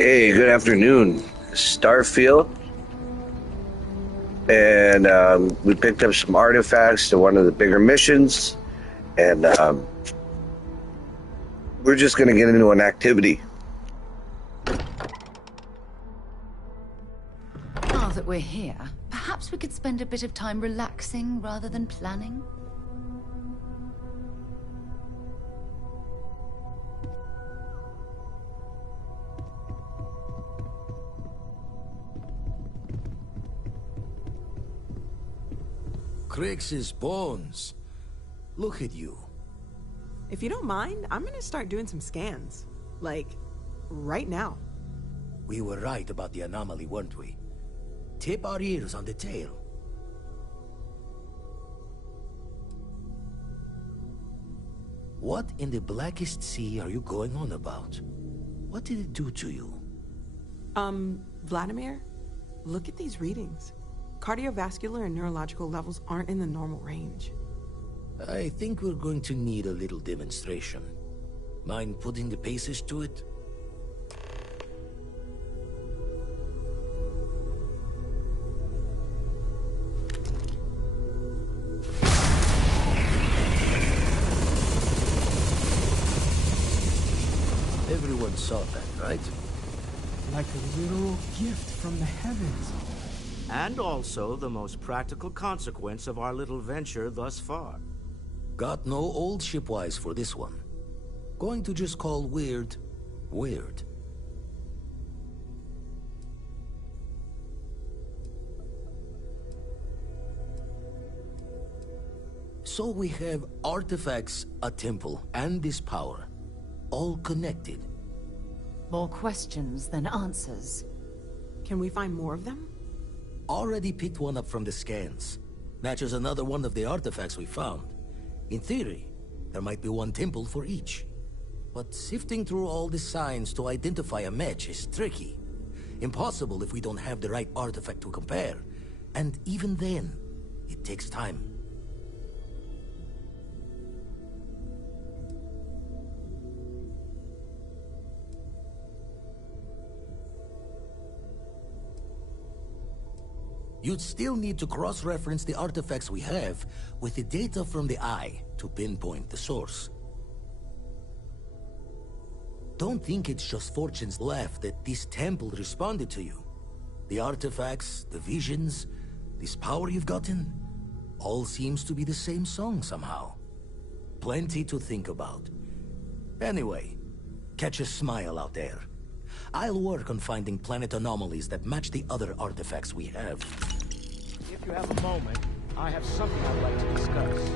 Hey, good afternoon. Starfield, and we picked up some artifacts to one of the bigger missions, and we're just going to get into an activity. Now that we're here, perhaps we could spend a bit of time relaxing rather than planning? Crix's bones. Look at you. If you don't mind, I'm gonna start doing some scans. Like, right now. We were right about the anomaly, weren't we? Tip our ears on the tail. What in the blackest sea are you going on about? What did it do to you? Vladimir, look at these readings. Cardiovascular and neurological levels aren't in the normal range. I think we're going to need a little demonstration. Mind putting the paces to it? Everyone saw that, right? Like a literal gift from the heavens. And also the most practical consequence of our little venture thus far. Got no old shipwise for this one. Going to just call weird, weird. So we have artifacts, a temple, and this power. All connected. More questions than answers. Can we find more of them? Already picked one up from the scans. Matches another one of the artifacts we found. In theory, there might be one temple for each. But sifting through all the signs to identify a match is tricky. Impossible if we don't have the right artifact to compare. And even then, it takes time. You'd still need to cross-reference the artifacts we have with the data from the eye to pinpoint the source. Don't think it's just fortune's laugh that this temple responded to you. The artifacts, the visions, this power you've gotten, all seems to be the same song somehow. Plenty to think about. Anyway, catch a smile out there. I'll work on finding planet anomalies that match the other artifacts we have. If you have a moment, I have something I'd like to discuss.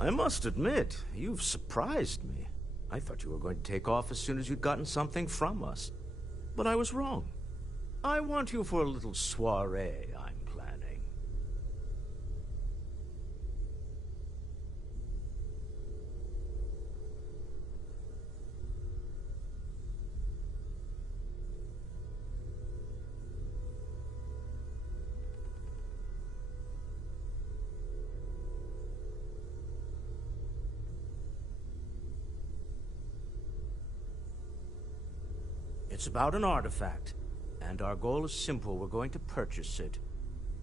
I must admit, you've surprised me. I thought you were going to take off as soon as you'd gotten something from us. But I was wrong. I want you for a little soiree I'm planning. It's about an artifact, and our goal is simple. We're going to purchase it.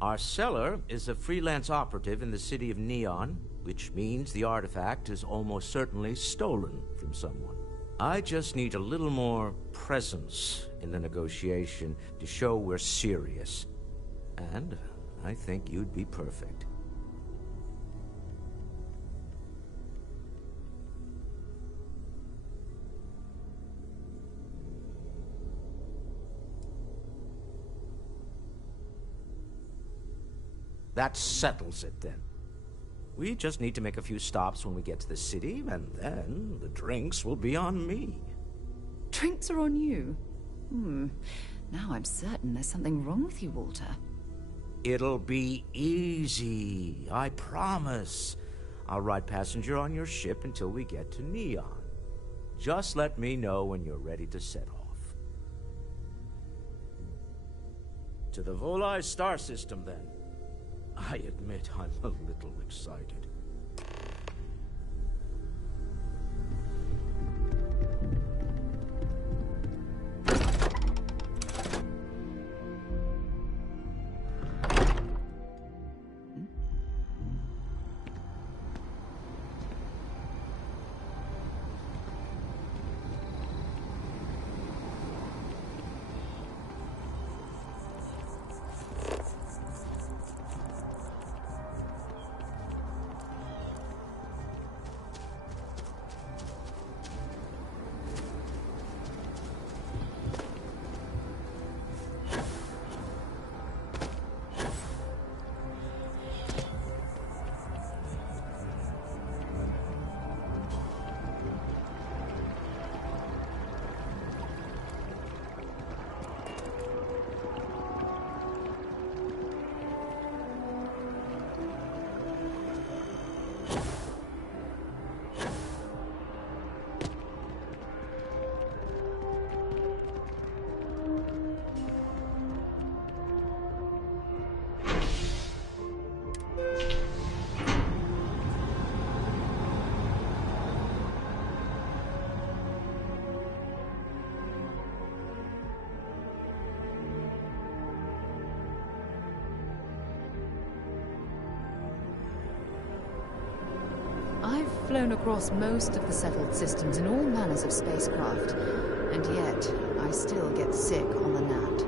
Our seller is a freelance operative in the city of Neon, which means the artifact is almost certainly stolen from someone. I just need a little more presence in the negotiation to show we're serious. And I think you'd be perfect. That settles it, then. We just need to make a few stops when we get to the city, and then the drinks will be on me. Drinks are on you. Now I'm certain there's something wrong with you, Walter. It'll be easy, I promise. I'll ride passenger on your ship until we get to Neon. Just let me know when you're ready to set off. To the Volai star system, then. I admit I'm a little excited. I've flown across most of the settled systems in all manners of spacecraft, and yet I still get sick on the gnat.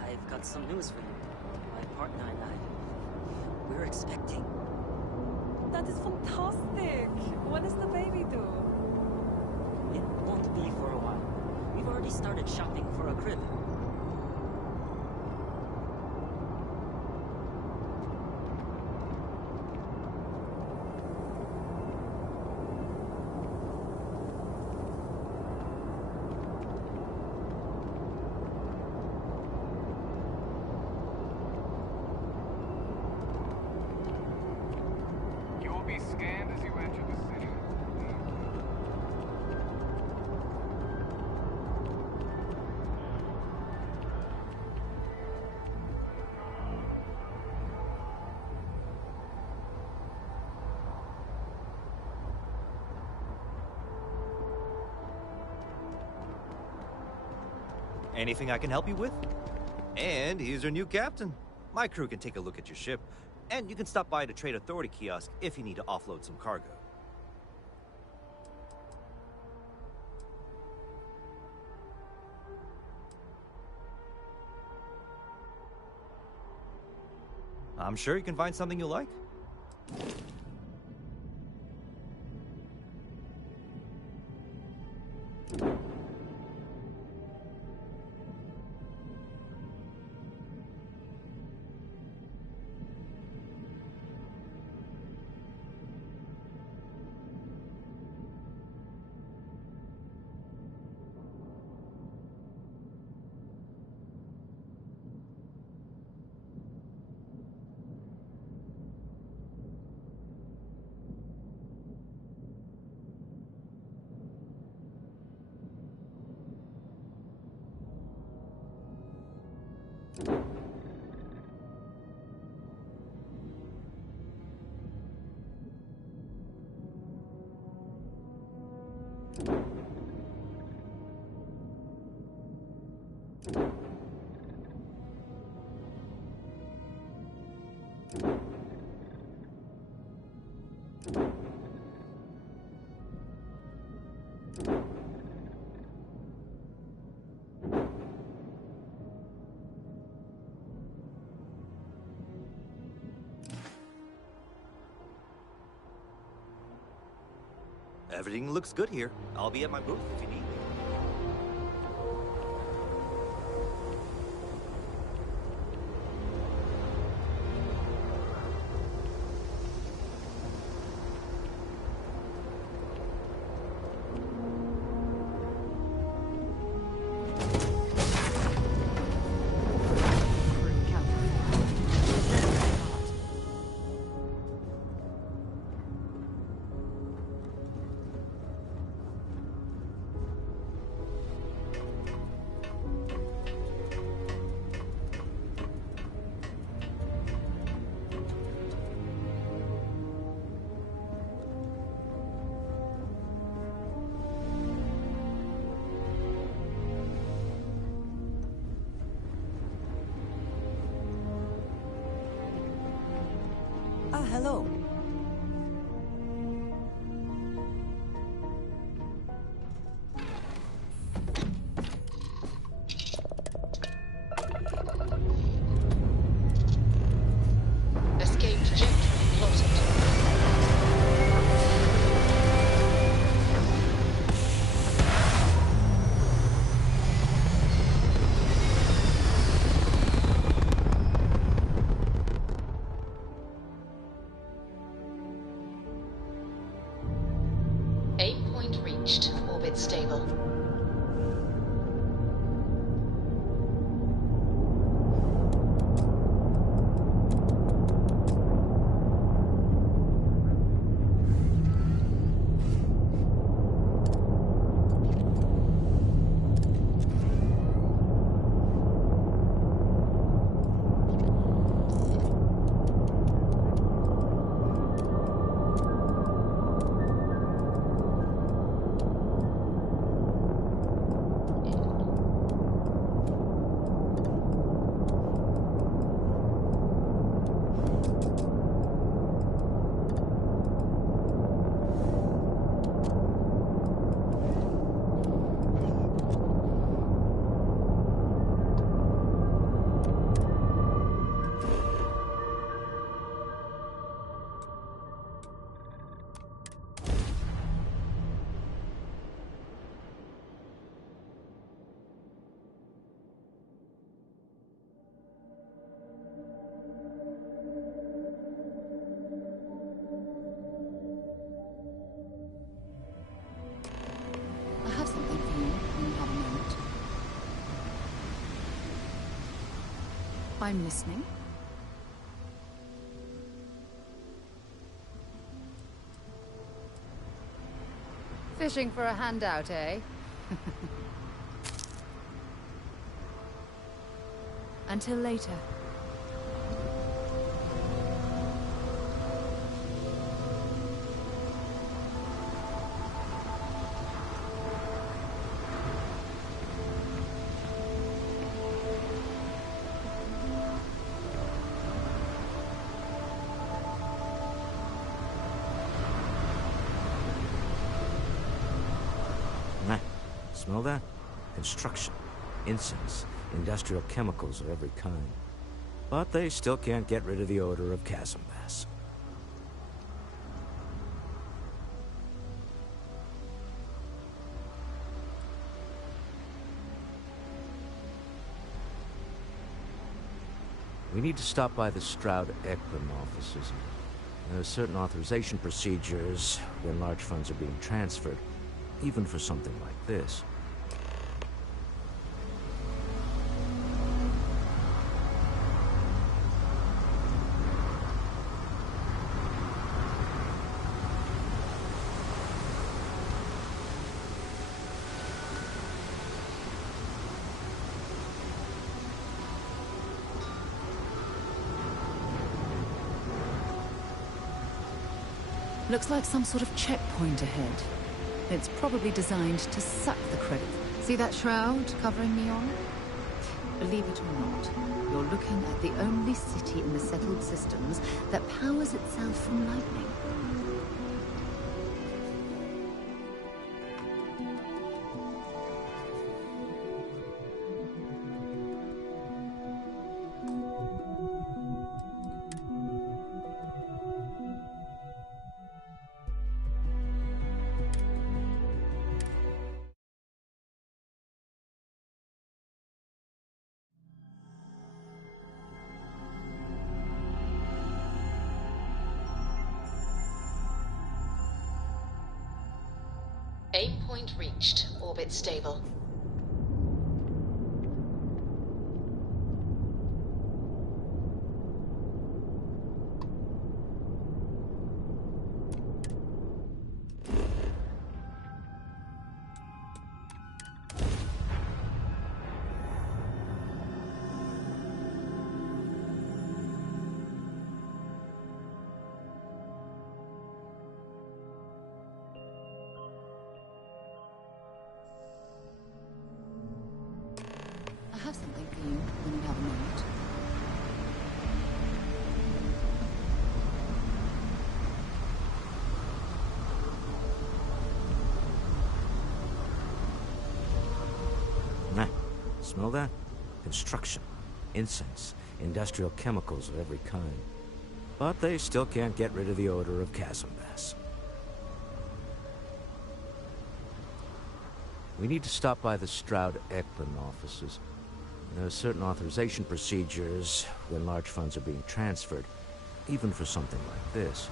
I've got some news for you. My partner and I, we're expecting. That is fantastic! When does the baby do? It won't be for a while. We've already started shopping for a crib. Scanned as you enter the city. Anything I can help you with? And here's your new captain. My crew can take a look at your ship. And you can stop by the Trade Authority kiosk if you need to offload some cargo. I'm sure you can find something you like. Everything looks good here. I'll be at my booth if you need me. Hello. Escape trajectory plotted. Aim point reached. Orbit stable. I have something for you when you have a moment. I'm listening. Fishing for a handout, eh? Until later. Smell that? Construction, incense, industrial chemicals of every kind. But they still can't get rid of the odor of chasm bass. We need to stop by the Stroud-Eckram offices. There are certain authorization procedures when large funds are being transferred, even for something like this. Looks like some sort of checkpoint ahead. It's probably designed to suck the credit. See that shroud covering Neon? Believe it or not, you're looking at the only city in the settled systems that powers itself from lightning. Aim point reached. Orbit stable. I have something for you when you have a moment. Nah, smell that? Construction, incense, industrial chemicals of every kind. But they still can't get rid of the odor of chasm bass. We need to stop by the Stroud-Eklund offices. There are certain authorization procedures when large funds are being transferred, even for something like this.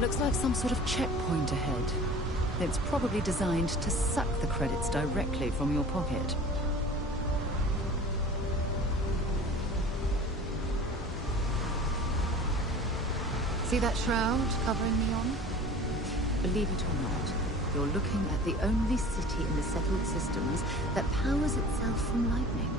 Looks like some sort of checkpoint ahead. It's probably designed to suck the credits directly from your pocket. See that shroud covering Neon? Believe it or not, you're looking at the only city in the settled systems that powers itself from lightning.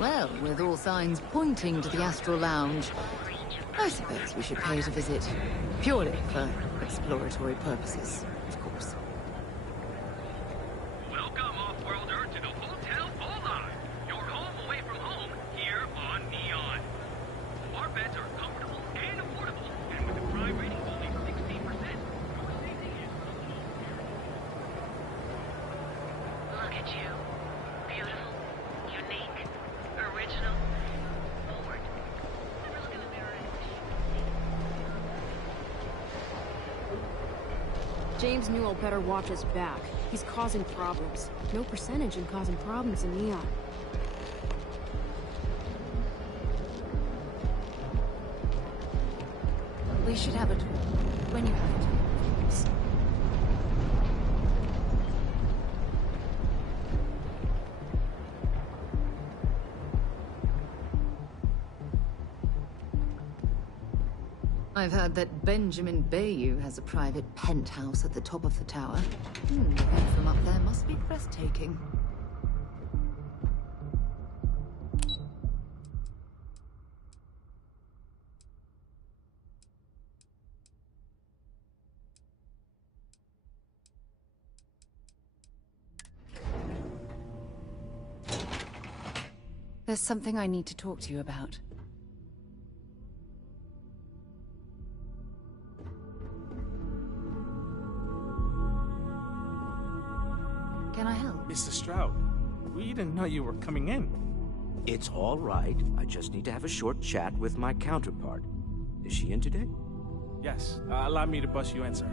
Well, with all signs pointing to the Astral Lounge, I suppose we should pay it a visit. Purely for exploratory purposes, of course. Welcome, off-worlder, to the Hotel Polar. Your home away from home here on Neon. Our beds are comfortable and affordable, and with a crime rating of only 16%, your safety is... Look at you. Beautiful, unique, original, forward. Never look in the mirror and James Newell better watch his back. He's causing problems. No percentage in causing problems in Neon. We should have a talk when you have it. Of course. I've heard that Benjamin Bayou has a private penthouse at the top of the tower. The view from up there must be breathtaking. There's something I need to talk to you about. Can I help? Mr. Stroud, we didn't know you were coming in. It's all right. I just need to have a short chat with my counterpart. Is she in today? Yes, allow me to bust you in, sir.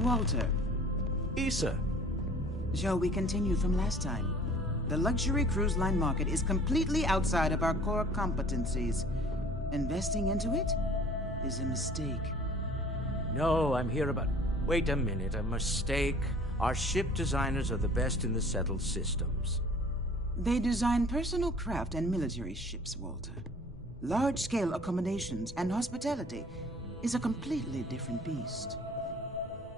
Walter, Issa. shall we continue from last time? The luxury cruise line market is completely outside of our core competencies. Investing into it is a mistake. No, I'm here about... Wait a minute, a mistake. Our ship designers are the best in the settled systems. They design personal craft and military ships, Walter. Large-scale accommodations and hospitality is a completely different beast.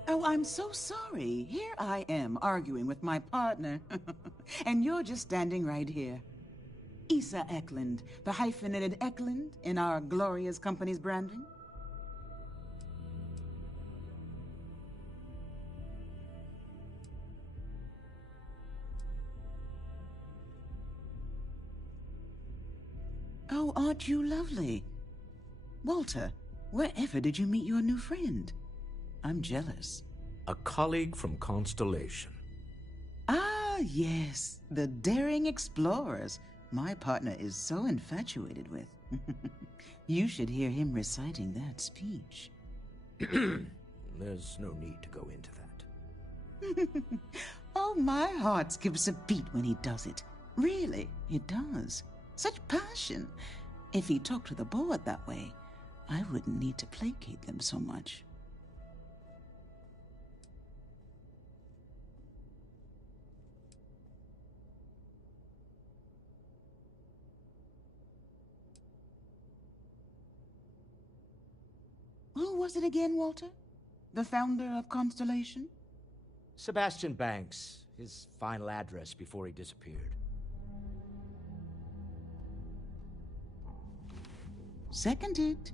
Oh, I'm so sorry. Here I am arguing with my partner, and you're just standing right here. Issa Eklund, the hyphenated Eklund in our glorious company's branding. Oh, aren't you lovely? Walter, wherever did you meet your new friend? I'm jealous. A colleague from Constellation. Ah, yes, the daring explorers my partner is so infatuated with. You should hear him reciting that speech. There's no need to go into that. Oh, my heart skips a beat when he does it. Really, it does. Such passion. If he talked to the board that way, I wouldn't need to placate them so much. Who was it again, Walter? The founder of Constellation? Sebastian Banks. His final address before he disappeared. Seconded.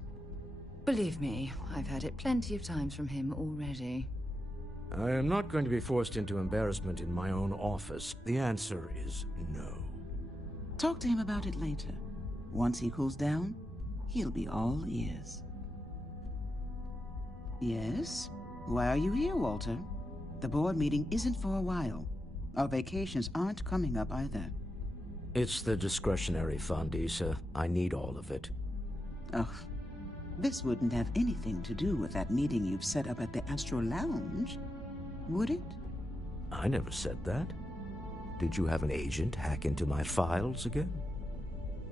Believe me, I've heard it plenty of times from him already. I am not going to be forced into embarrassment in my own office. The answer is no. Talk to him about it later. Once he cools down, he'll be all ears. Yes? Why are you here, Walter? The board meeting isn't for a while. Our vacations aren't coming up either. It's the discretionary fund, Issa. I need all of it. Ugh. This wouldn't have anything to do with that meeting you've set up at the Astro Lounge, would it? I never said that. Did you have an agent hack into my files again?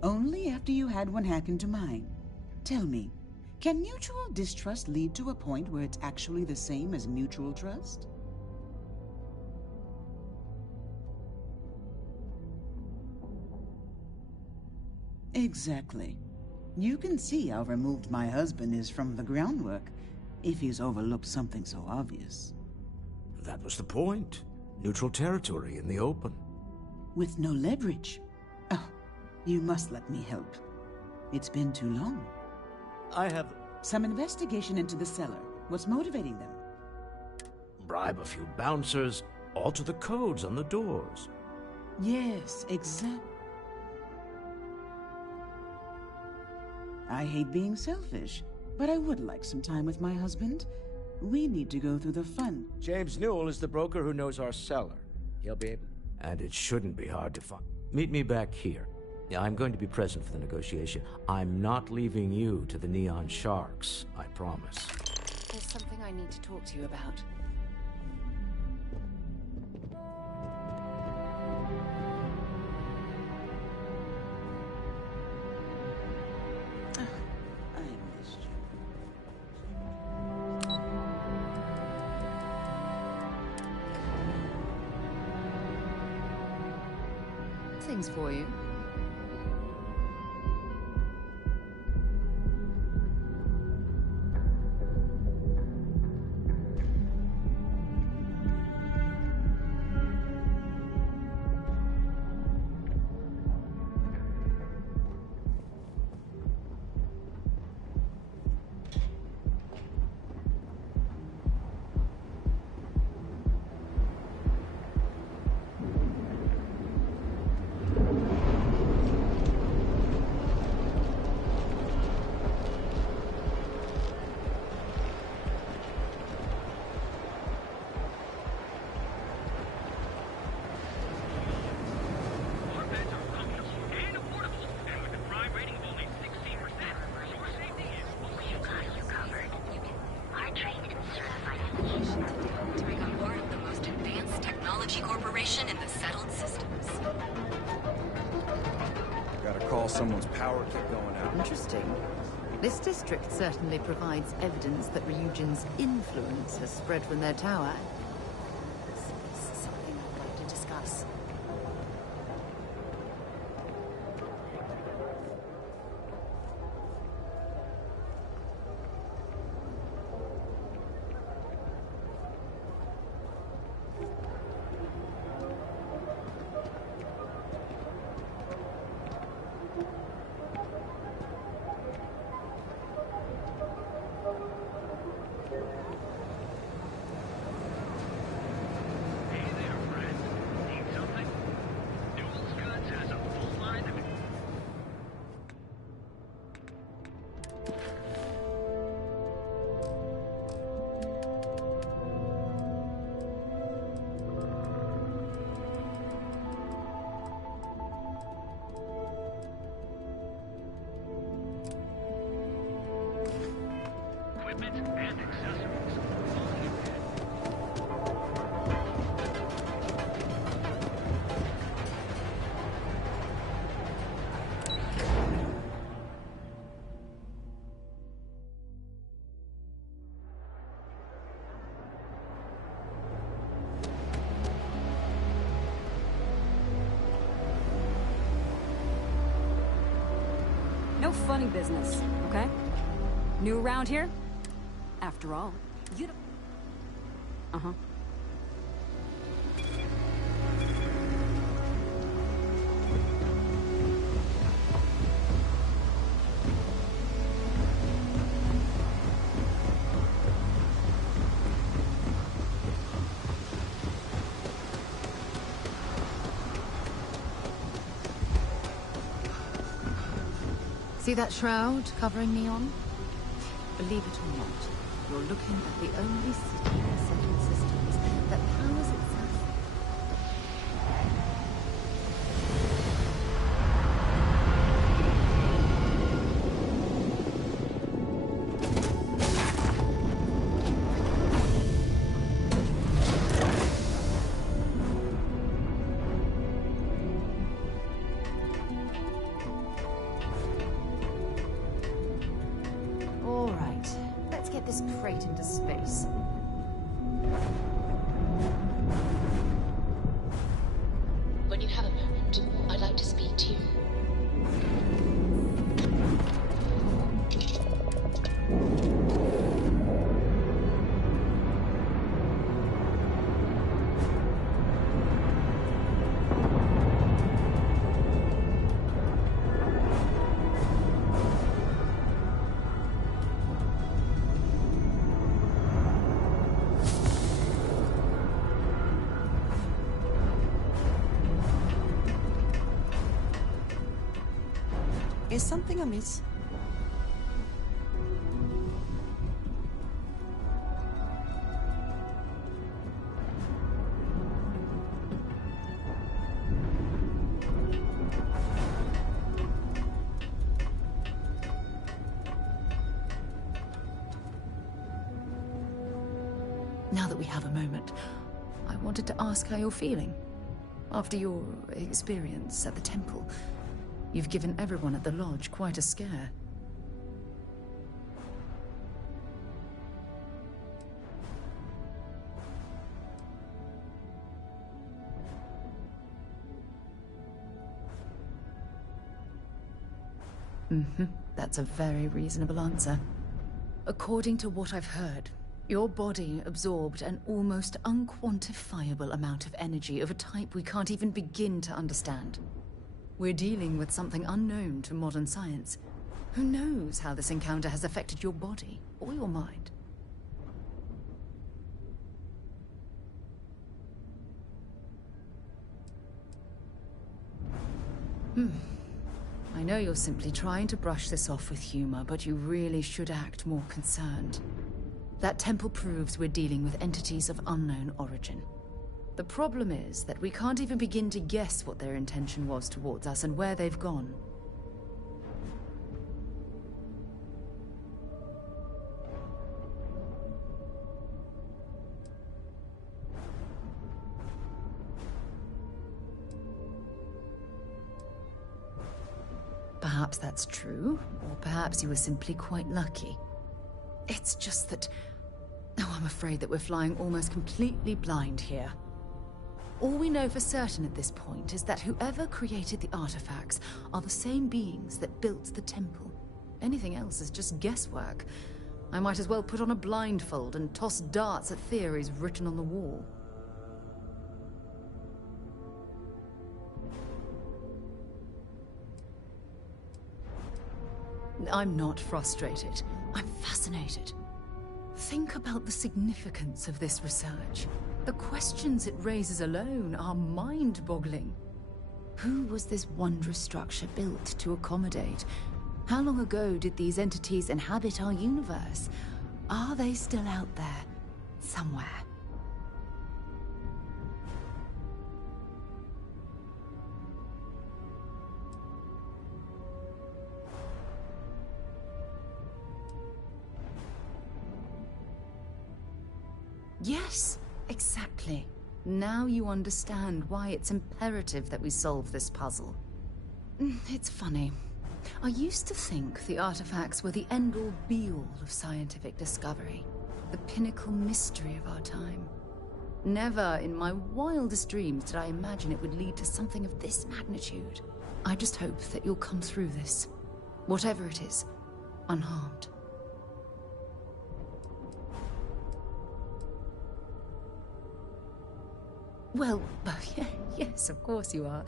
Only after you had one hack into mine. Tell me, can mutual distrust lead to a point where it's actually the same as mutual trust? Exactly. You can see how removed my husband is from the groundwork if he's overlooked something so obvious. That was the point. Neutral territory in the open. With no leverage. Oh, you must let me help. It's been too long. I have... Some investigation into the cellar. What's motivating them? Bribe a few bouncers, alter the codes on the doors. Yes, exactly. I hate being selfish, but I would like some time with my husband. We need to go through the fun. James Newell is the broker who knows our cellar. He'll be able... And it shouldn't be hard to find. Meet me back here. Yeah, I'm going to be present for the negotiation. I'm not leaving you to the Neon Sharks, I promise. There's something I need to talk to you about. Things for you. someone's power kept going out. Interesting. This district certainly provides evidence that Ryujin's influence has spread from their tower. This is something I'd like to discuss. No funny business, okay? New around here? After all, you don't... Uh-huh. See that shroud covering Neon? Believe it or not, you're looking at the only city in settled systems that powers itself. All right, let's get this crate into space. When you have a moment, I'd like to speak to you. Is something amiss? Now that we have a moment, I wanted to ask how you're feeling. After your experience at the temple, you've given everyone at the lodge quite a scare. That's a very reasonable answer. According to what I've heard, your body absorbed an almost unquantifiable amount of energy of a type we can't even begin to understand. We're dealing with something unknown to modern science. Who knows how this encounter has affected your body or your mind? I know you're simply trying to brush this off with humor, but you really should act more concerned. That temple proves we're dealing with entities of unknown origin. The problem is that we can't even begin to guess what their intention was towards us and where they've gone. Perhaps that's true, or perhaps you were simply quite lucky. It's just that... Oh, I'm afraid that we're flying almost completely blind here. All we know for certain at this point is that whoever created the artifacts are the same beings that built the temple. Anything else is just guesswork. I might as well put on a blindfold and toss darts at theories written on the wall. I'm not frustrated. I'm fascinated. Think about the significance of this research. The questions it raises alone are mind-boggling. Who was this wondrous structure built to accommodate? How long ago did these entities inhabit our universe? Are they still out there, somewhere? Yes, exactly. Now you understand why it's imperative that we solve this puzzle. It's funny. I used to think the artifacts were the end-all be-all of scientific discovery, the pinnacle mystery of our time. Never in my wildest dreams did I imagine it would lead to something of this magnitude. I just hope that you'll come through this, whatever it is, unharmed. Well, yes, of course you are.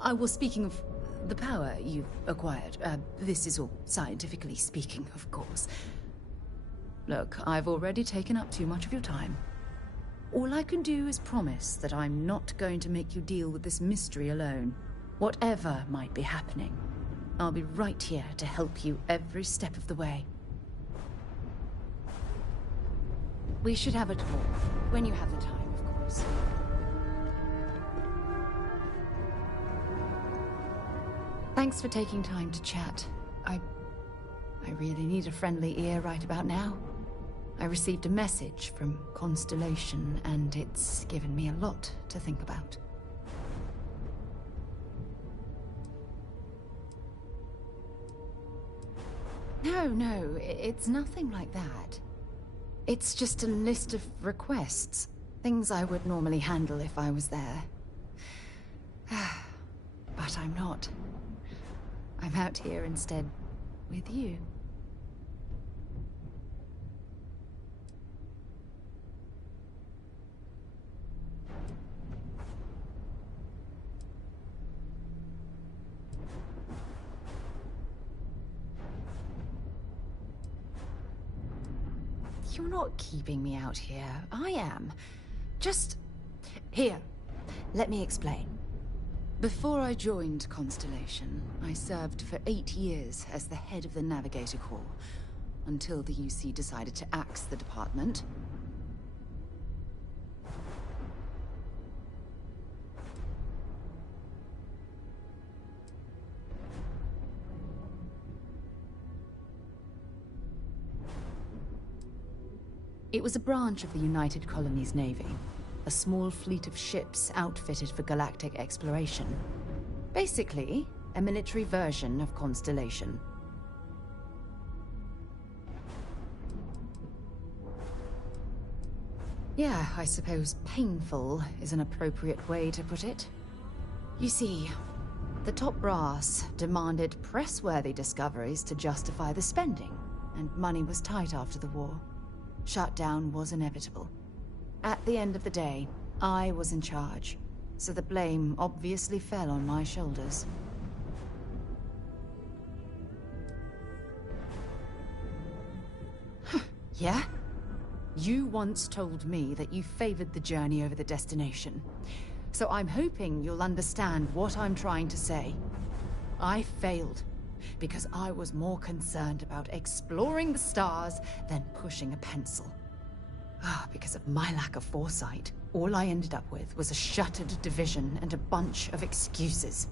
I was speaking of the power you've acquired. This is all scientifically speaking, of course. Look, I've already taken up too much of your time. All I can do is promise that I'm not going to make you deal with this mystery alone. Whatever might be happening, I'll be right here to help you every step of the way. We should have a talk, when you have the time, of course. Thanks for taking time to chat. I really need a friendly ear right about now. I received a message from Constellation, and it's given me a lot to think about. No, it's nothing like that. It's just a list of requests. Things I would normally handle if I was there. But I'm not. I'm out here instead, with you. You're not keeping me out here. I am. Just... Here, let me explain. Before I joined Constellation, I served for 8 years as the head of the Navigator Corps, until the UC decided to axe the department. It was a branch of the United Colonies Navy, a small fleet of ships outfitted for galactic exploration. Basically, a military version of Constellation. Yeah, I suppose painful is an appropriate way to put it. You see, the top brass demanded press-worthy discoveries to justify the spending, and money was tight after the war. Shutdown was inevitable. At the end of the day, I was in charge, so the blame obviously fell on my shoulders. Yeah? You once told me that you favored the journey over the destination. So I'm hoping you'll understand what I'm trying to say. I failed, because I was more concerned about exploring the stars than pushing a pencil. Because of my lack of foresight, all I ended up with was a shattered division and a bunch of excuses.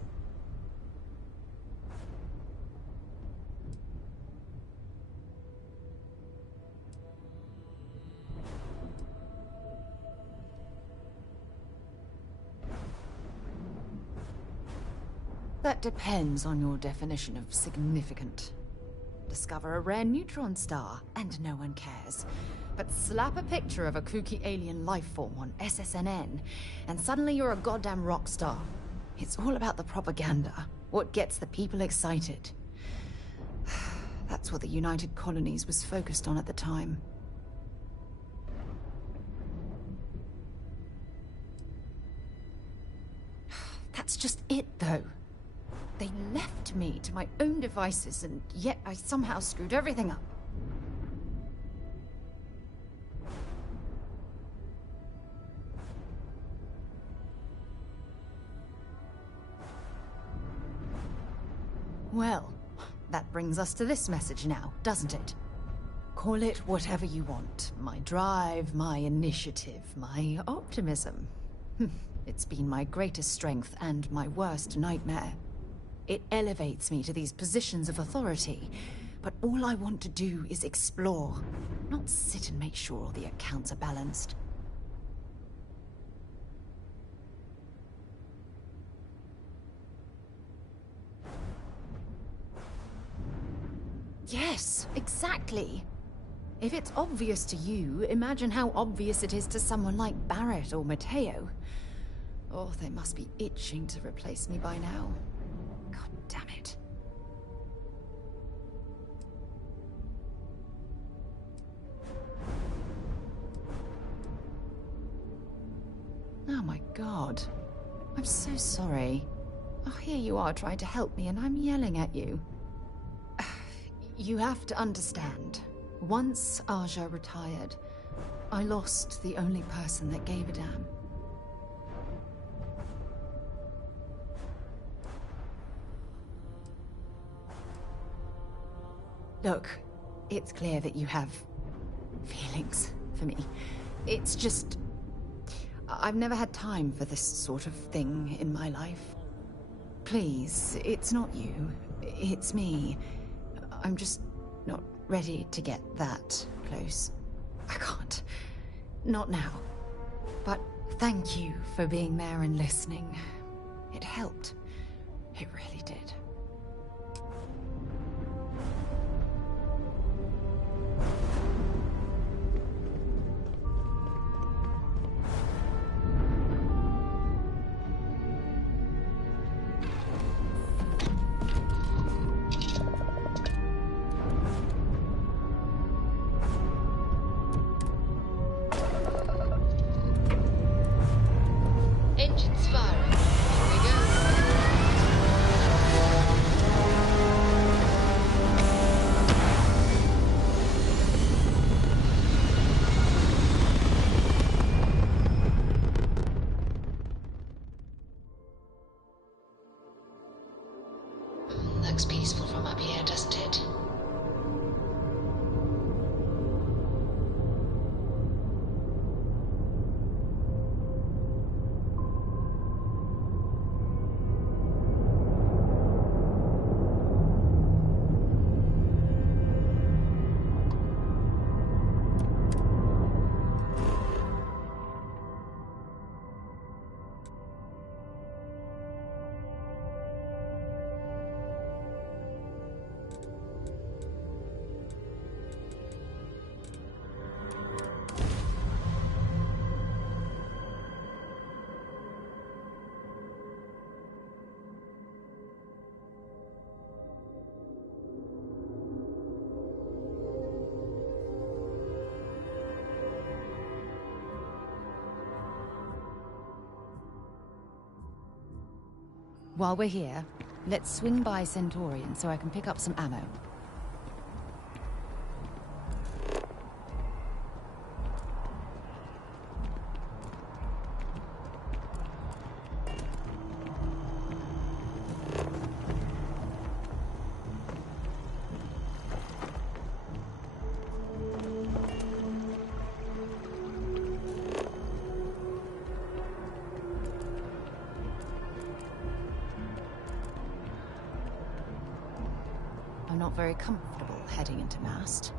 That depends on your definition of significant. Discover a rare neutron star, and no one cares. But slap a picture of a kooky alien life form on SSNN, and suddenly you're a goddamn rock star. It's all about the propaganda, what gets the people excited. That's what the United Colonies was focused on at the time. That's just it, though. They left me to my own devices, and yet I somehow screwed everything up. Well, that brings us to this message now, doesn't it? Call it whatever you want. My drive, my initiative, my optimism. It's been my greatest strength and my worst nightmare. It elevates me to these positions of authority, but all I want to do is explore, not sit and make sure all the accounts are balanced. Yes, exactly. If it's obvious to you, imagine how obvious it is to someone like Barrett or Mateo. Oh, they must be itching to replace me by now. God damn it. Oh my God. I'm so sorry. Oh, here you are trying to help me and I'm yelling at you. You have to understand. Once Aja retired, I lost the only person that gave a damn. Look, it's clear that you have feelings for me. It's just... I've never had time for this sort of thing in my life. Please, it's not you. It's me. I'm just not ready to get that close. I can't. Not now. But thank you for being there and listening. It helped. It really did. Engines firing. Here we go. Looks peaceful from up here, doesn't it? While we're here, let's swing by Centaurian so I can pick up some ammo. I'm not very comfortable heading into Mast.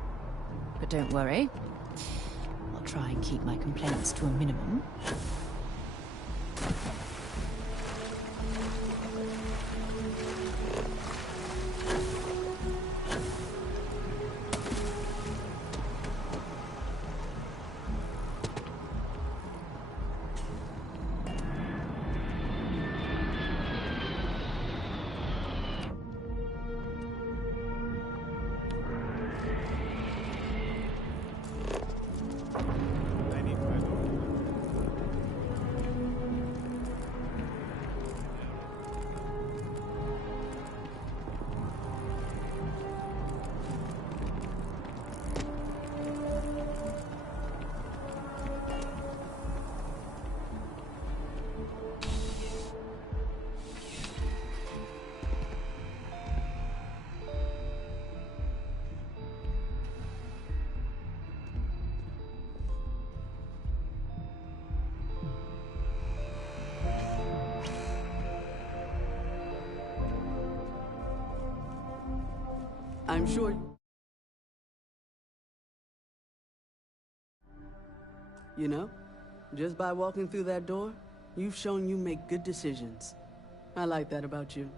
But don't worry. I'll try and keep my complaints to a minimum. I'm sure... You know, just by walking through that door, you've shown you make good decisions. I like that about you.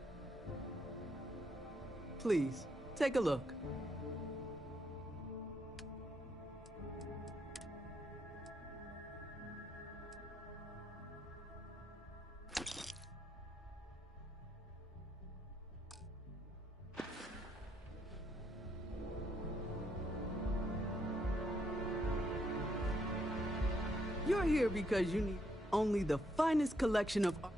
Please, take a look. You're here because you need only the finest collection of art.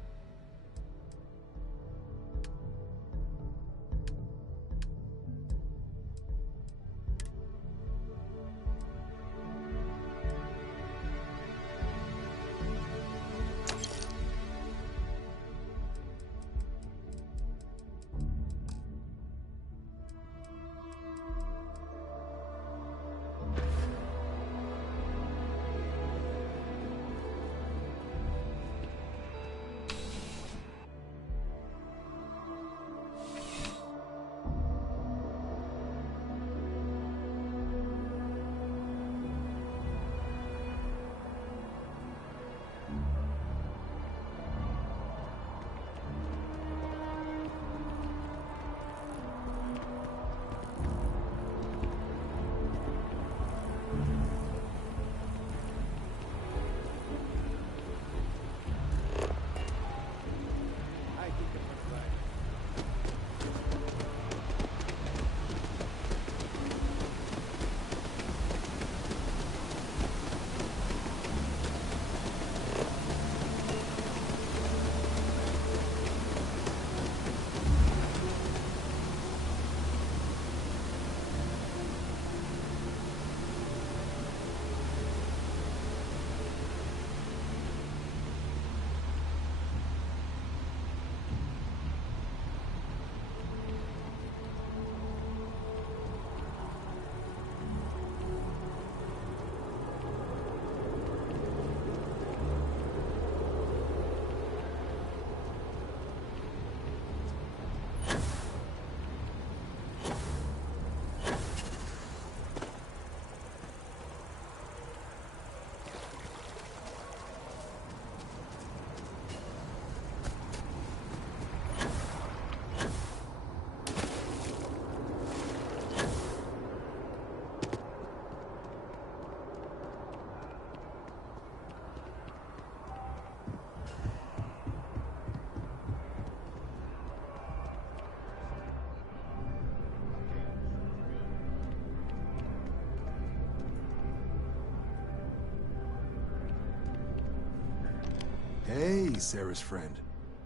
Hey, Sarah's friend.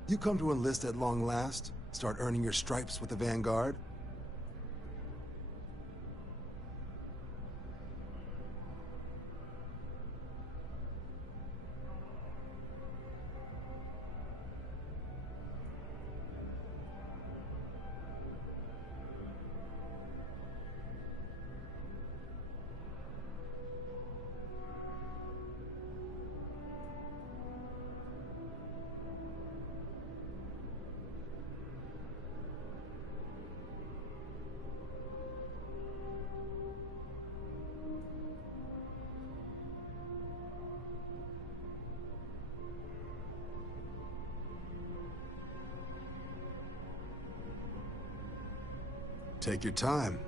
You come to enlist at long last? Start earning your stripes with the Vanguard? Take your time.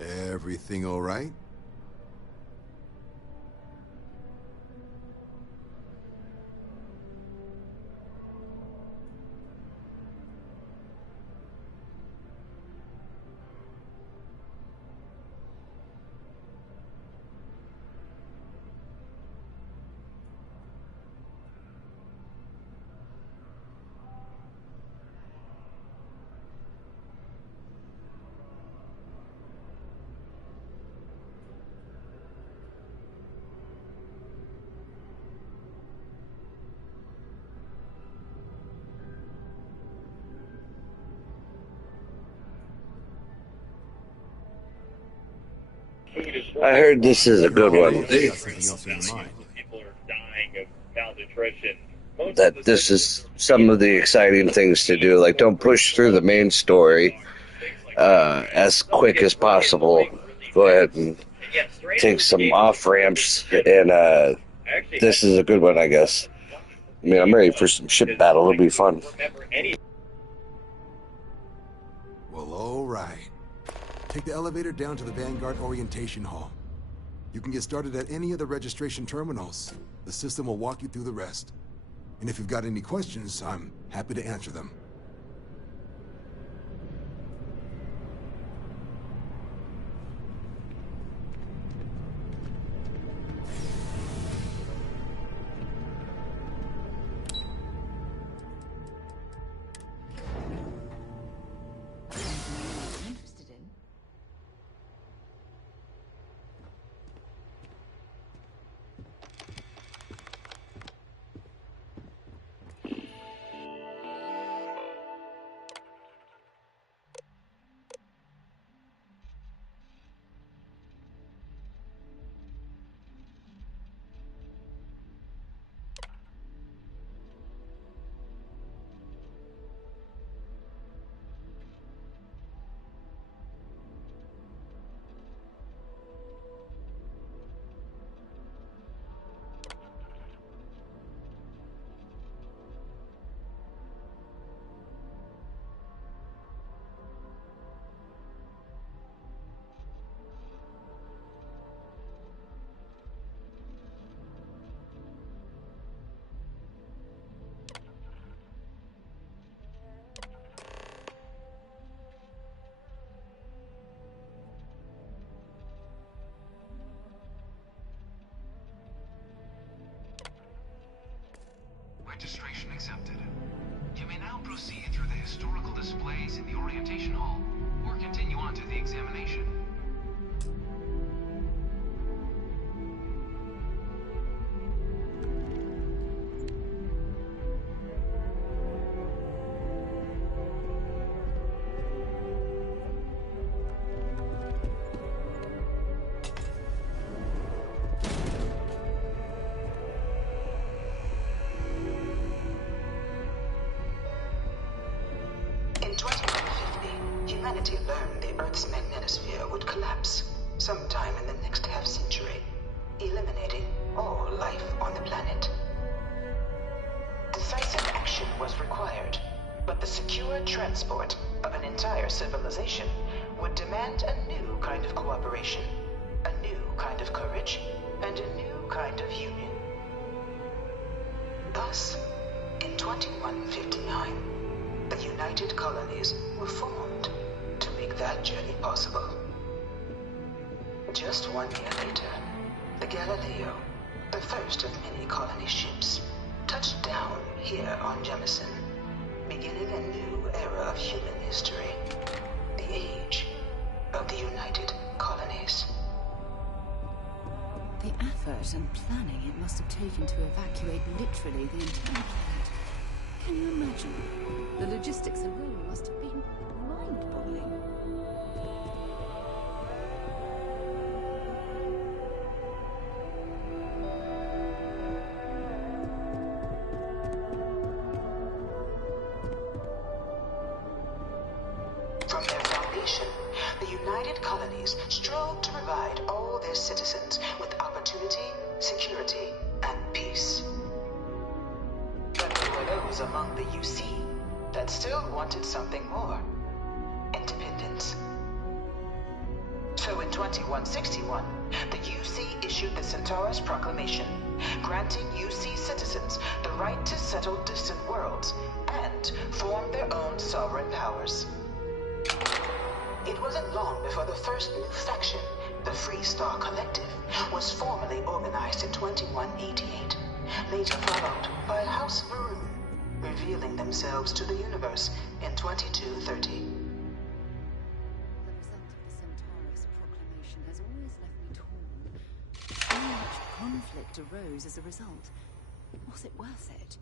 Everything all right? I heard this is a good one. That this is some of the exciting things to do. Like, don't push through the main story as quick as possible. Go ahead and take some off ramps, and this is a good one, I guess. I mean, I'm ready for some ship battle. It'll be fun. Well, all right. Take the elevator down to the Vanguard Orientation Hall. You can get started at any of the registration terminals. The system will walk you through the rest. And if you've got any questions, I'm happy to answer them. Registration accepted. You may now proceed through the historical displays in the orientation hall, or continue on to the examination. In 2150, humanity learned the Earth's magnetosphere would collapse sometime in the next half-century, eliminating all life on the planet. Decisive action was required, but the secure transport of an entire civilization would demand a new kind of cooperation, a new kind of courage, and a new kind of union. Thus, in 2159, the United Colonies were formed to make that journey possible. Just 1 year later, the Galileo, the first of many colony ships, touched down here on Jemison, beginning a new era of human history, the age of the United Colonies. The effort and planning it must have taken to evacuate literally the entire planet. Can you imagine? The logistics alone must have been mind-boggling. From their foundation, the United Colonies strove to provide all their citizens with opportunity, security, and peace. But there were those among the UC that still wanted something more: independence. So in 2161, the UC issued the Centaurus Proclamation, granting UC citizens the right to settle distant worlds and form their own sovereign powers. It wasn't long before the first new faction, the Free Star Collective, was formally organized in 2188, later followed by House Maroon, revealing themselves to the universe in 2230. The result of the Centaurus Proclamation has always left me torn. So much conflict arose as a result. Was it worth it?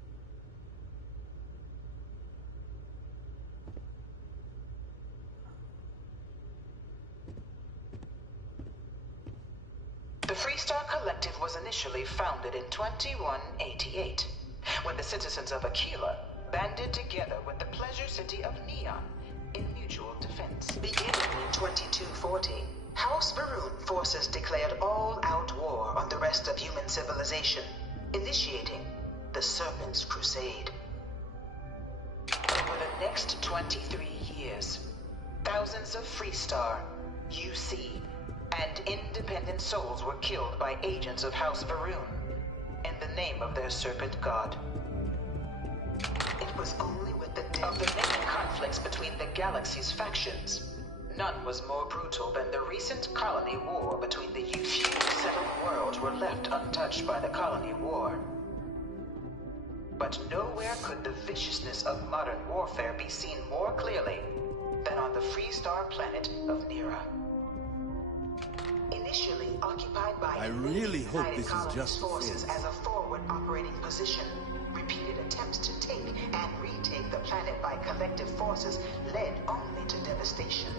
Freestar Collective was initially founded in 2188, when the citizens of Aquila banded together with the Pleasure City of Neon in mutual defense. Beginning in 2240, House Varun forces declared all-out war on the rest of human civilization, initiating the Serpent's Crusade. Over the next 23 years, thousands of Freestar, UC, and independent souls were killed by agents of House Varun in the name of their serpent god. It was only with the death of the many conflicts between the galaxy's factions. None was more brutal than the recent colony war between the few settled worlds were left untouched by the colony war. But nowhere could the viciousness of modern warfare be seen more clearly than on the Freestar planet of Nira. Initially occupied by I really hope United this is Colonies just forces this. as a forward operating position, repeated attempts to take and retake the planet by collective forces led only to devastation.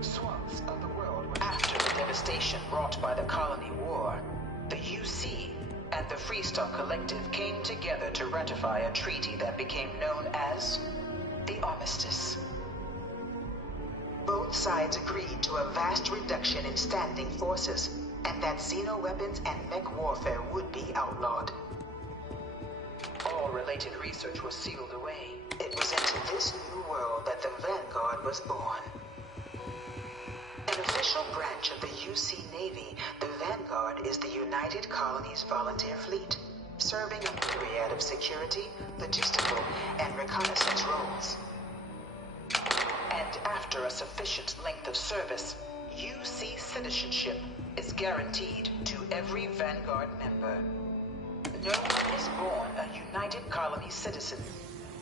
Swaths of the world were after the devastation wrought by the colony war. The UC and the Freestar Collective came together to ratify a treaty that became known as the Armistice. Both sides agreed to a vast reduction in standing forces, and that xeno-weapons and mech warfare would be outlawed. All related research was sealed away. It was into this new world that the Vanguard was born. An official branch of the UC Navy, the Vanguard is the United Colonies Volunteer Fleet, serving a myriad of security, logistical, and reconnaissance roles. And after a sufficient length of service, UC citizenship is guaranteed to every Vanguard member. No one is born a United Colonies citizen.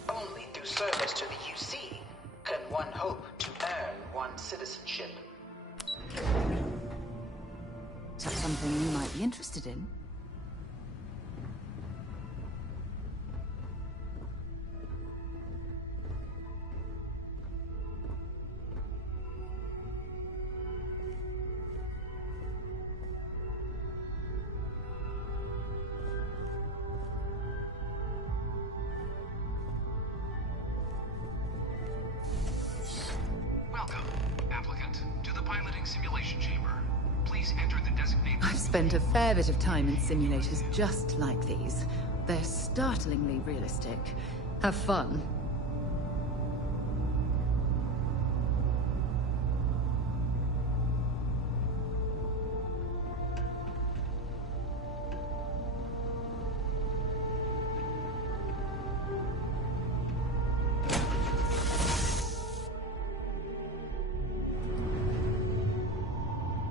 Only through service to the UC can one hope to earn one's citizenship. Is that something you might be interested in? Welcome, applicant, to the piloting simulation chamber. Please enter the designated... I've spent a fair bit of time in simulators just like these. They're startlingly realistic. Have fun.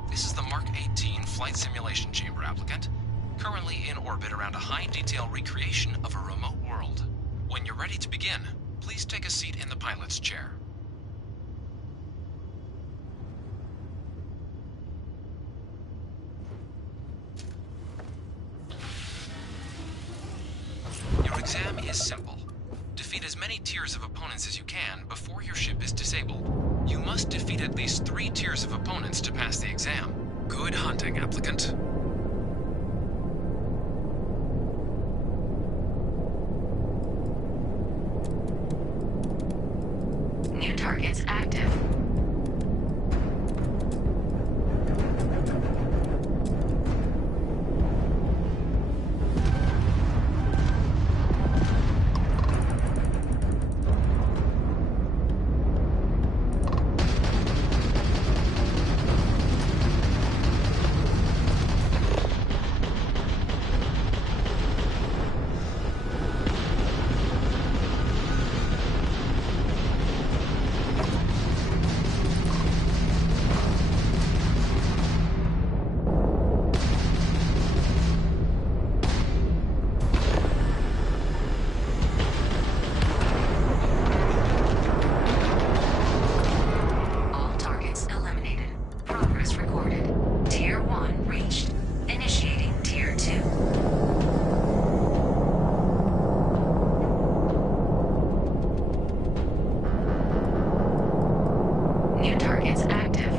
This is the Mark 18 flight simulation chamber, applicant. Currently in orbit around a high-detail recreation of a remote world. When you're ready to begin, please take a seat in the pilot's chair. Your exam is simple. Defeat as many tiers of opponents as you can before your ship is disabled. You must defeat at least 3 tiers of opponents to pass the exam. Good hunting, applicant. New targets active. All targets eliminated. Progress recorded. Tier 1 reached. Initiating Tier 2. New targets active.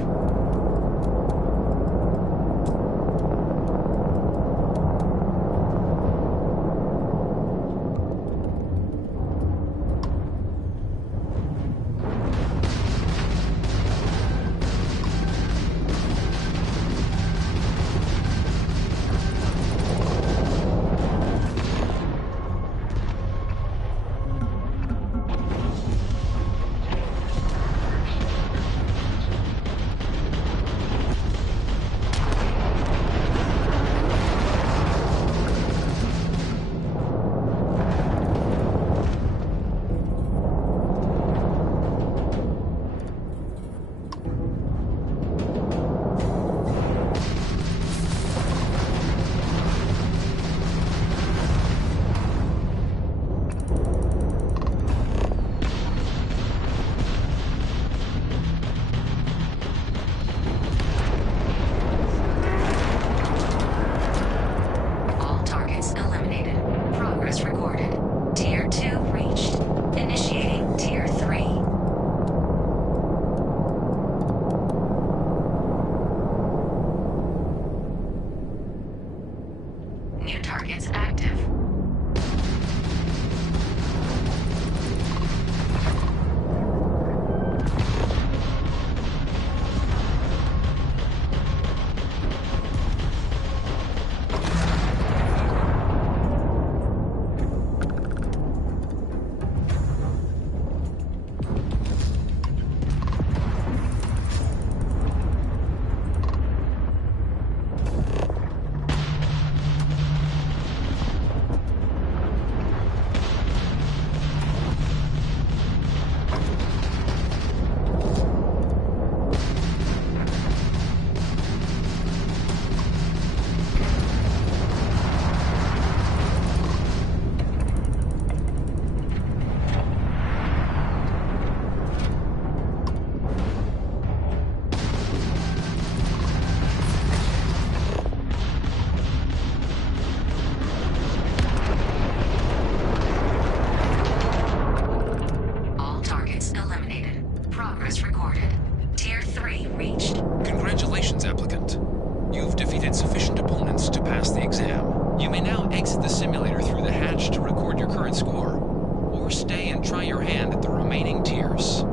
3 reached. Congratulations, applicant. You've defeated sufficient opponents to pass the exam. You may now exit the simulator through the hatch to record your current score, or stay and try your hand at the remaining tiers.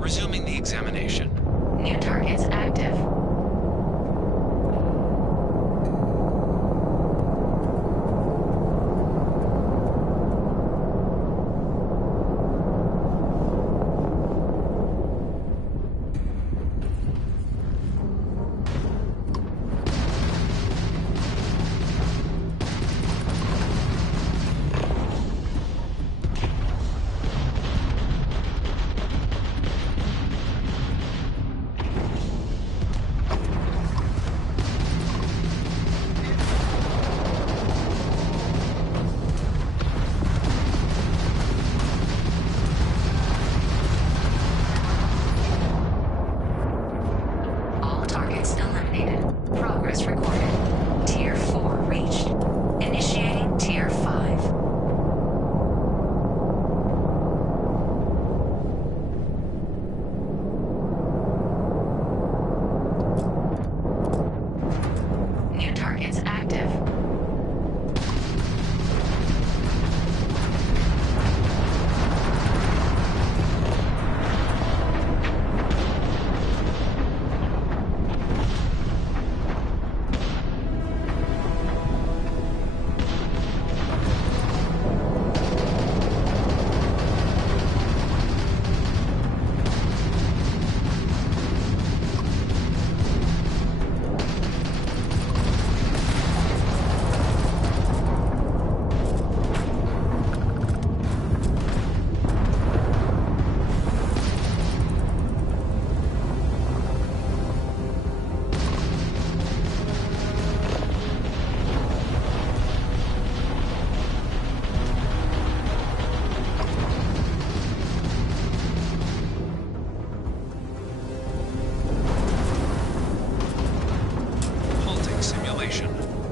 Resuming the examination. New targets active. Progress recorded. Tier 4 reached. Initiating Tier 5. New targets active.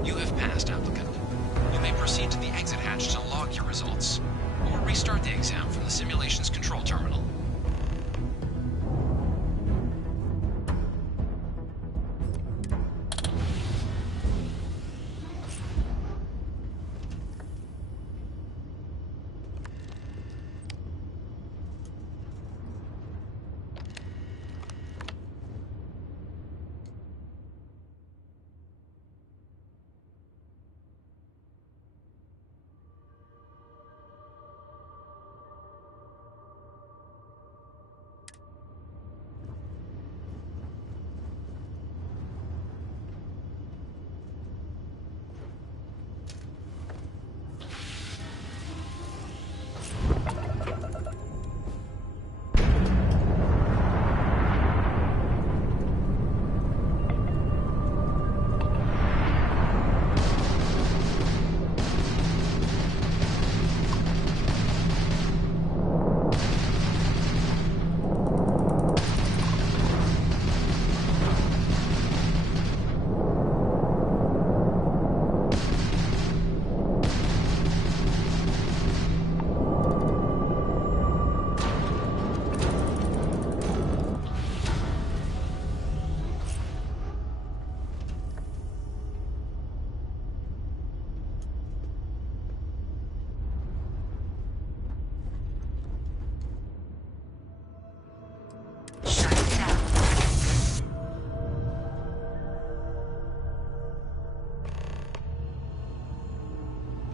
You have passed, applicant. You may proceed to the exit hatch to log your results, or restart the exam from the simulation's control terminal.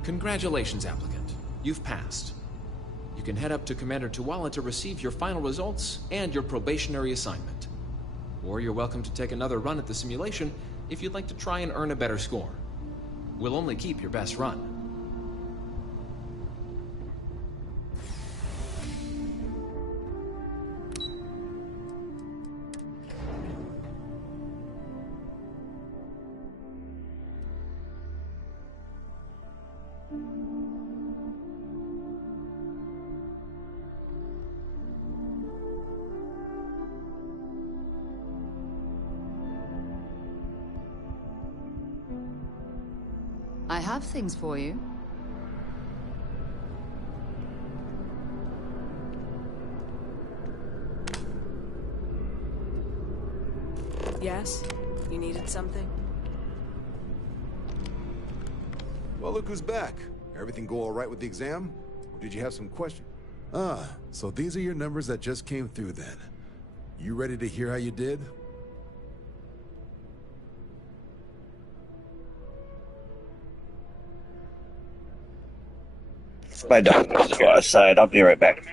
Congratulations, applicant. You've passed. You can head up to Commander Tuwala to receive your final results and your probationary assignment. Or you're welcome to take another run at the simulation if you'd like to try and earn a better score. We'll only keep your best run. I have things for you. Yes? You needed something? Well, look who's back. Everything go all right with the exam? Or did you have some questions? Ah, so these are your numbers that just came through then. You ready to hear how you did? My dog wants to go outside. I'll be right back.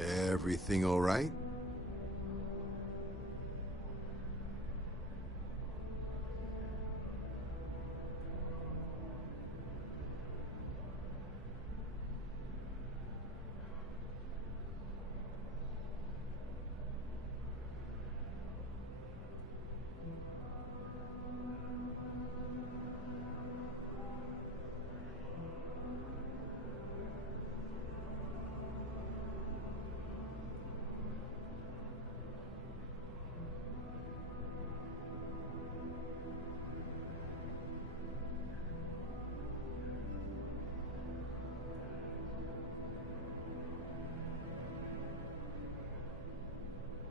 Everything all right?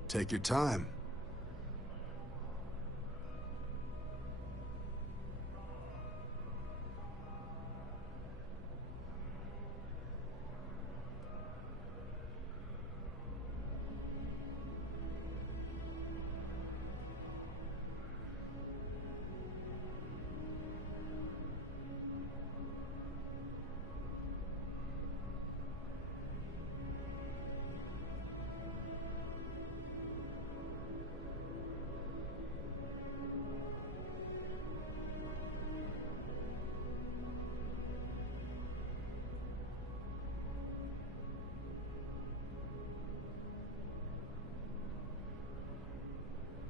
Take your time.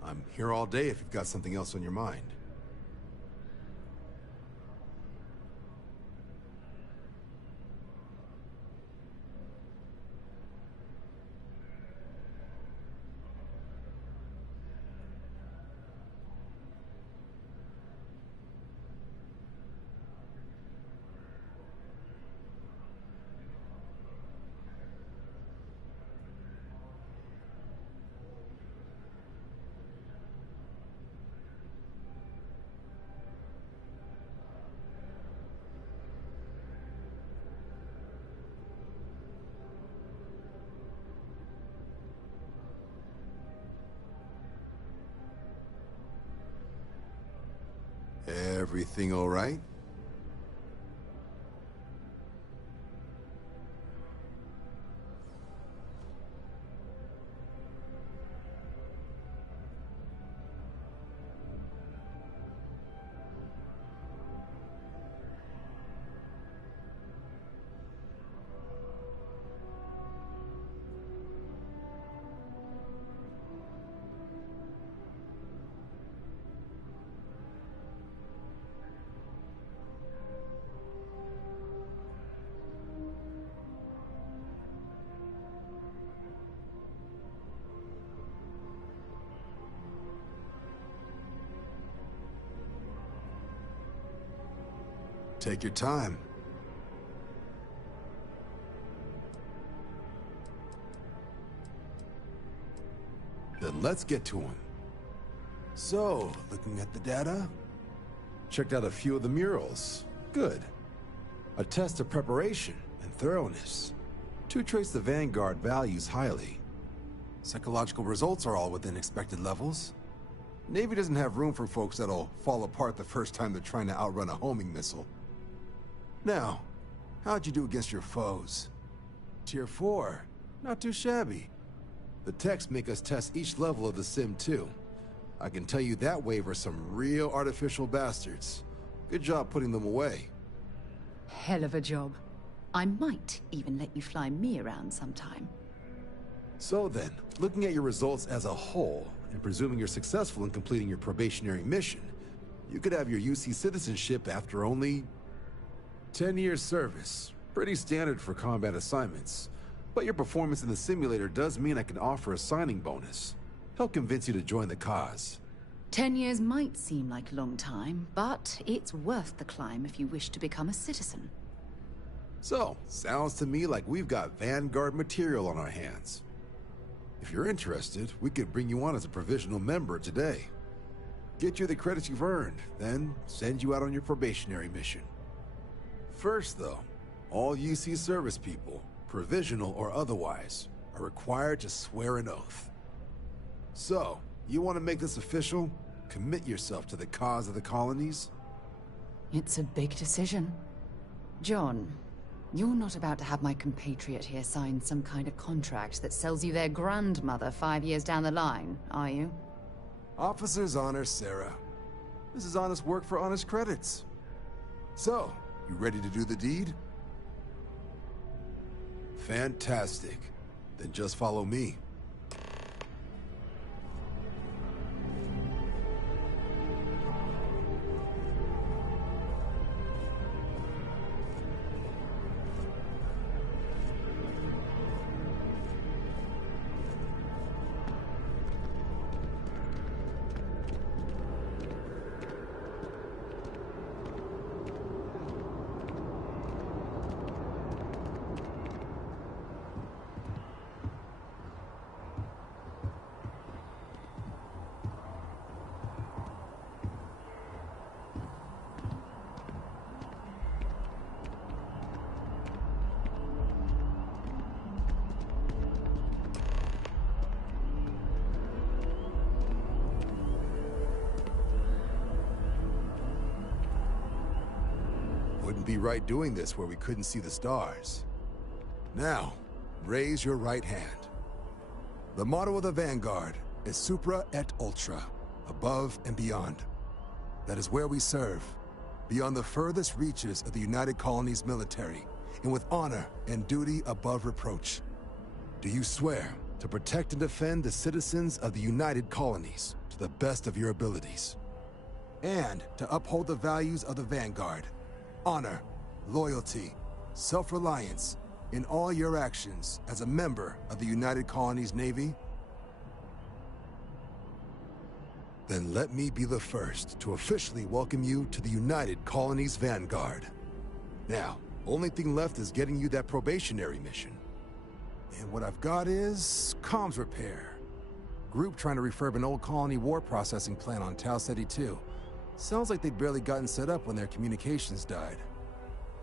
I'm here all day if you've got something else on your mind. Everything all right? Take your time. Then let's get to him. So, looking at the data, checked out a few of the murals. Good. A test of preparation and thoroughness. Two traits the Vanguard values highly. Psychological results are all within expected levels. Navy doesn't have room for folks that'll fall apart the first time they're trying to outrun a homing missile. Now, how'd you do against your foes? Tier 4. Not too shabby. The techs make us test each level of the sim too. I can tell you that wave are some real artificial bastards. Good job putting them away. Hell of a job. I might even let you fly me around sometime. So then, looking at your results as a whole, and presuming you're successful in completing your probationary mission, you could have your UC citizenship after only 10 years service. Pretty standard for combat assignments. But your performance in the simulator does mean I can offer a signing bonus. Help convince you to join the cause. 10 years might seem like a long time, but it's worth the climb if you wish to become a citizen. So, sounds to me like we've got Vanguard material on our hands. If you're interested, we could bring you on as a provisional member today. Get you the credits you've earned, then send you out on your probationary mission. First, though, all UC service people, provisional or otherwise, are required to swear an oath. So, you want to make this official? Commit yourself to the cause of the colonies? It's a big decision. John, you're not about to have my compatriot here sign some kind of contract that sells you their grandmother 5 years down the line, are you? Officer's honor, Sarah. This is honest work for honest credits. So, you ready to do the deed? Fantastic. Then just follow me. Wouldn't be right doing this where we couldn't see the stars. Now, raise your right hand. The motto of the Vanguard is Supra et Ultra, above and beyond. That is where we serve, beyond the furthest reaches of the United Colonies military, and with honor and duty above reproach. Do you swear to protect and defend the citizens of the United Colonies to the best of your abilities, and to uphold the values of the Vanguard? Honor, loyalty, self-reliance in all your actions as a member of the United Colonies Navy? Then let me be the first to officially welcome you to the United Colonies Vanguard. Now, only thing left is getting you that probationary mission. And what I've got is comms repair. Group trying to refurb an old colony war processing plant on Tau Ceti 2. Sounds like they'd barely gotten set up when their communications died.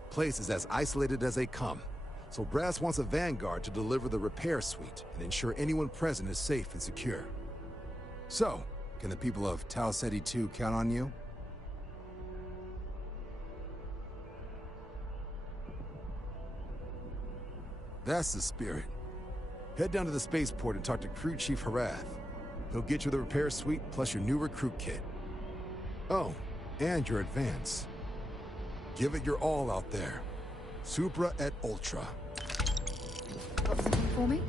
Place is as isolated as they come, so Brass wants a Vanguard to deliver the repair suite and ensure anyone present is safe and secure. So, can the people of Tau Ceti 2 count on you? That's the spirit. Head down to the spaceport and talk to Crew Chief Harath. He'll get you the repair suite plus your new recruit kit. Oh, and your advance. Give it your all out there. Supra et Ultra. Got something for me?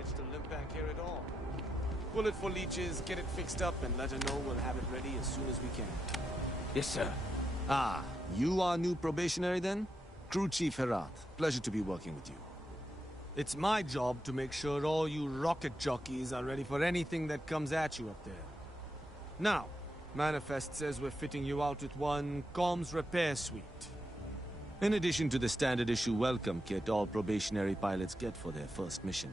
managed to limp back here at all. Bullet for leeches, get it fixed up, and let her know we'll have it ready as soon as we can. Yes, sir. Ah, you are new probationary then? Crew Chief Herat. Pleasure to be working with you. It's my job to make sure all you rocket jockeys are ready for anything that comes at you up there. Now, Manifest says we're fitting you out with one comms repair suite. In addition to the standard issue welcome kit all probationary pilots get for their first mission.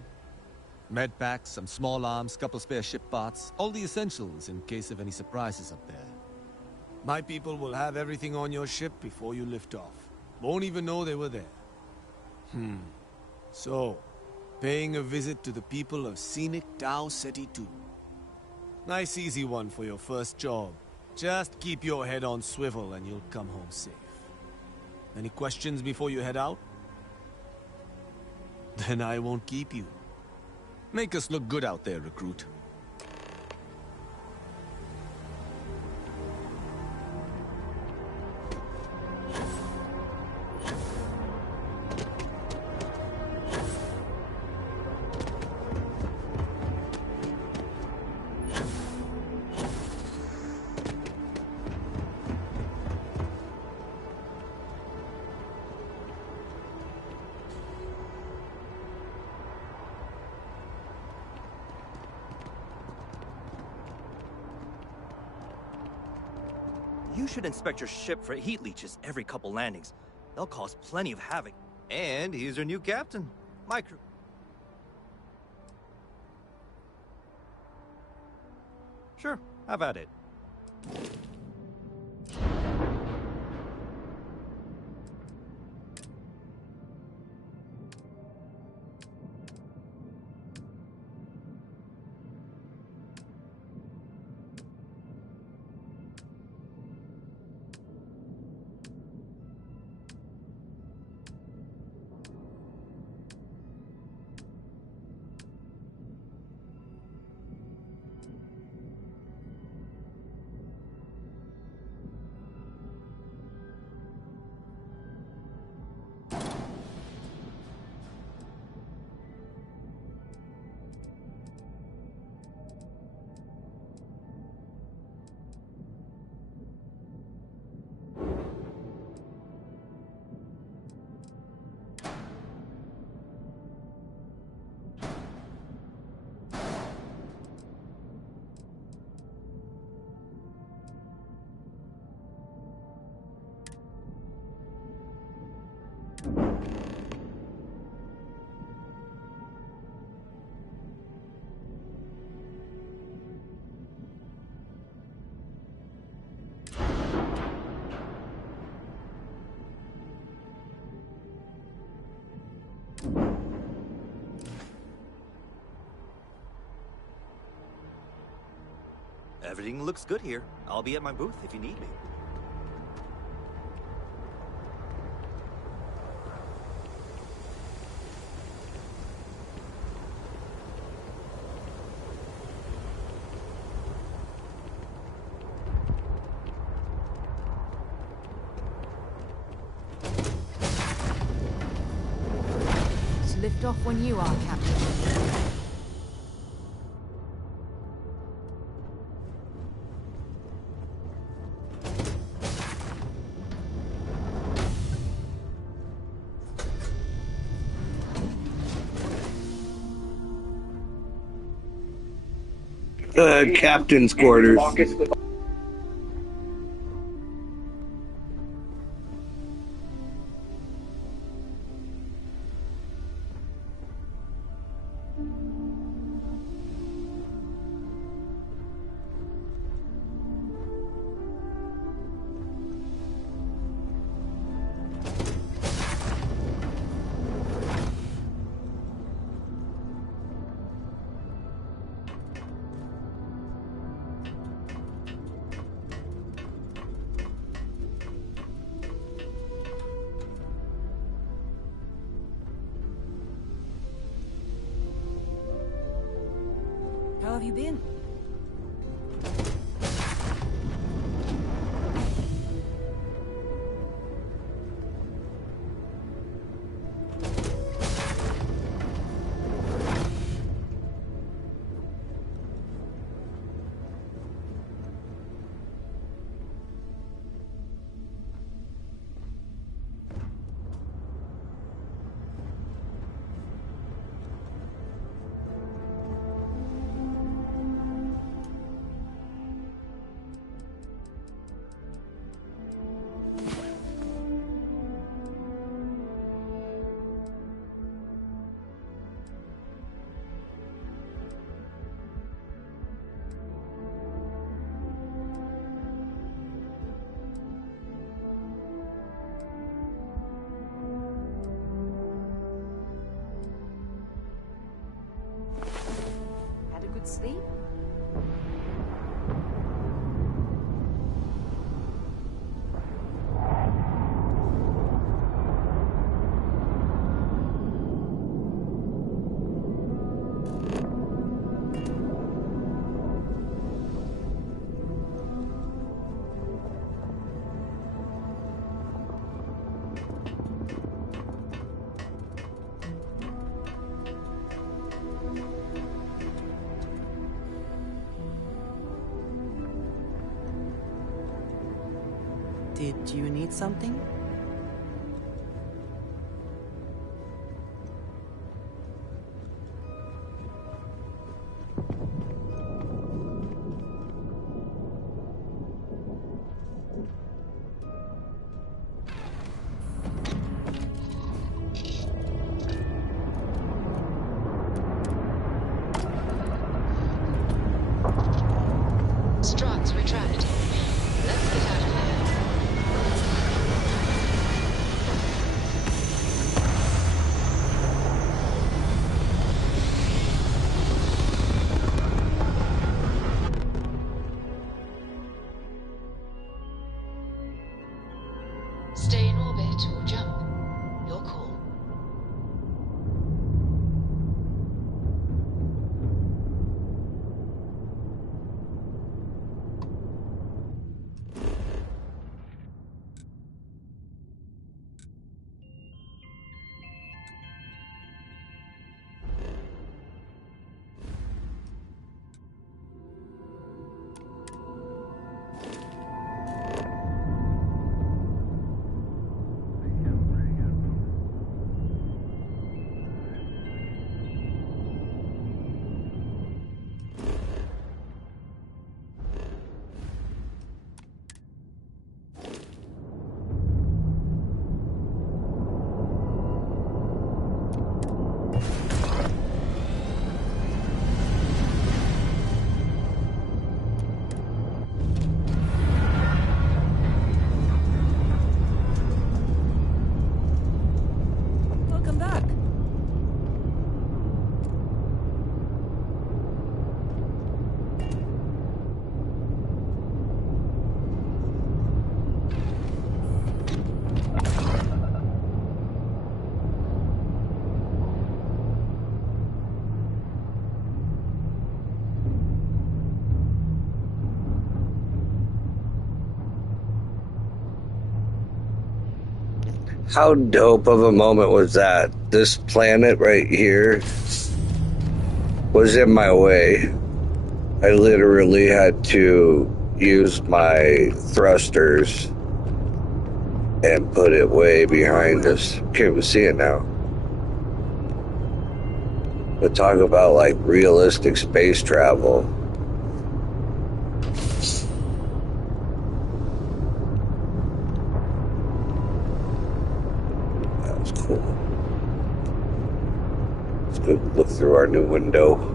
Med packs, some small arms, couple spare ship parts, all the essentials in case of any surprises up there. My people will have everything on your ship before you lift off. Won't even know they were there. So, paying a visit to the people of scenic Tau Ceti 2. Nice easy one for your first job. Just keep your head on swivel and you'll come home safe. Any questions before you head out? Then I won't keep you. Make us look good out there, recruit. You should inspect your ship for heat leeches every couple landings. They'll cause plenty of havoc. And he's your new captain. My crew. Sure, have at it. Everything looks good here. I'll be at my booth if you need me. Lift off when you are, Captain. Captain's quarters. How have you been? Sleep? Did you need something? Struts retract. Let's get out of here. Stay in orbit or jump. Your call. Welcome back. How dope of a moment was that? This planet right here was in my way. I literally had to use my thrusters and put it way behind us. Can't even see it now. But talk about like realistic space travel. That was cool. Let's go look through our new window.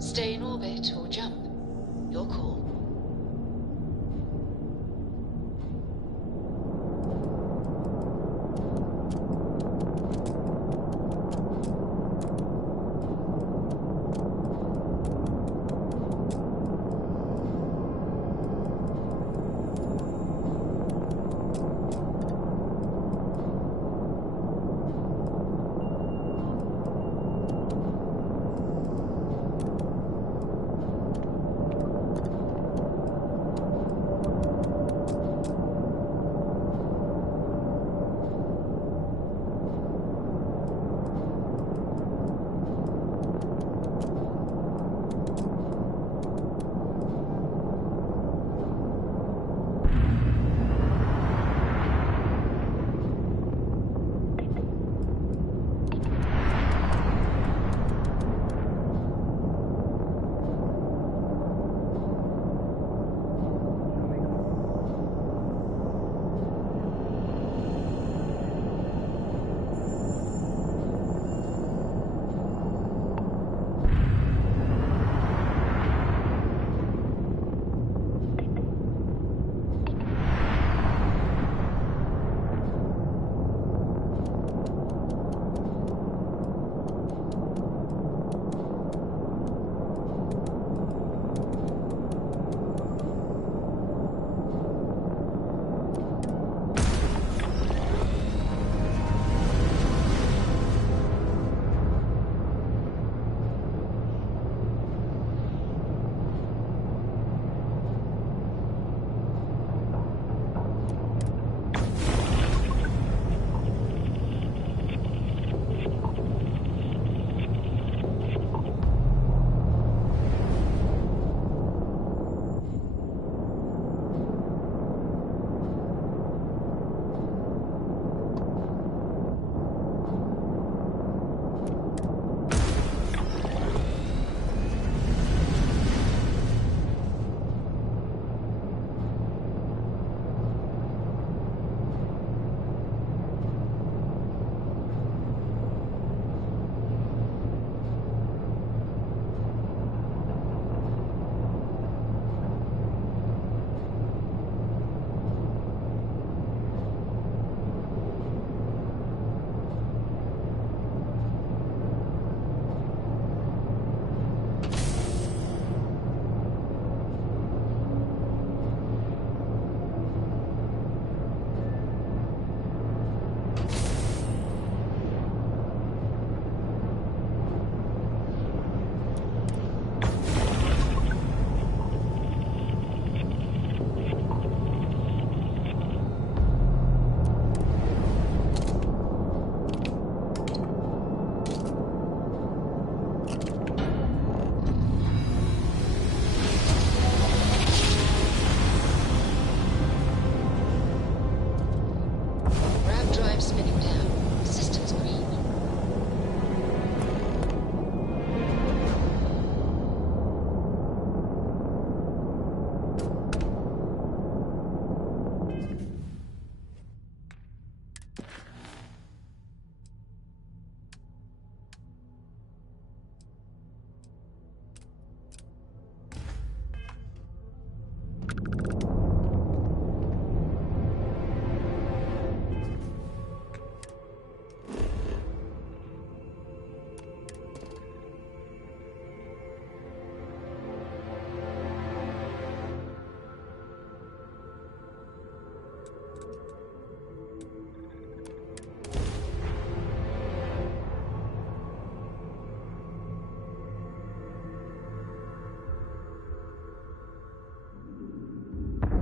Stay in orbit or jump. Your call.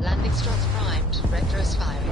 Landing struts primed. Retros firing.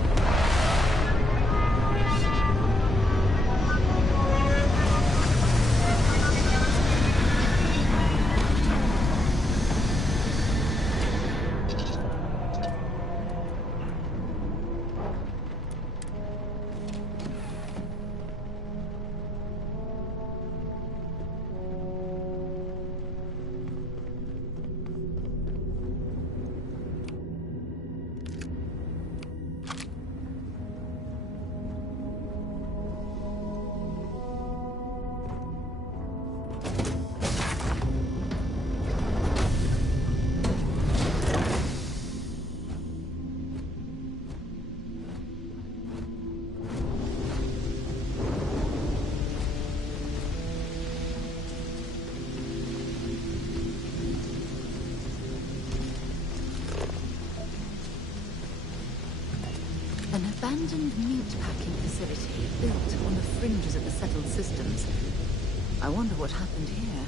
abandoned meat-packing facility built on the fringes of the settled systems. I wonder what happened here.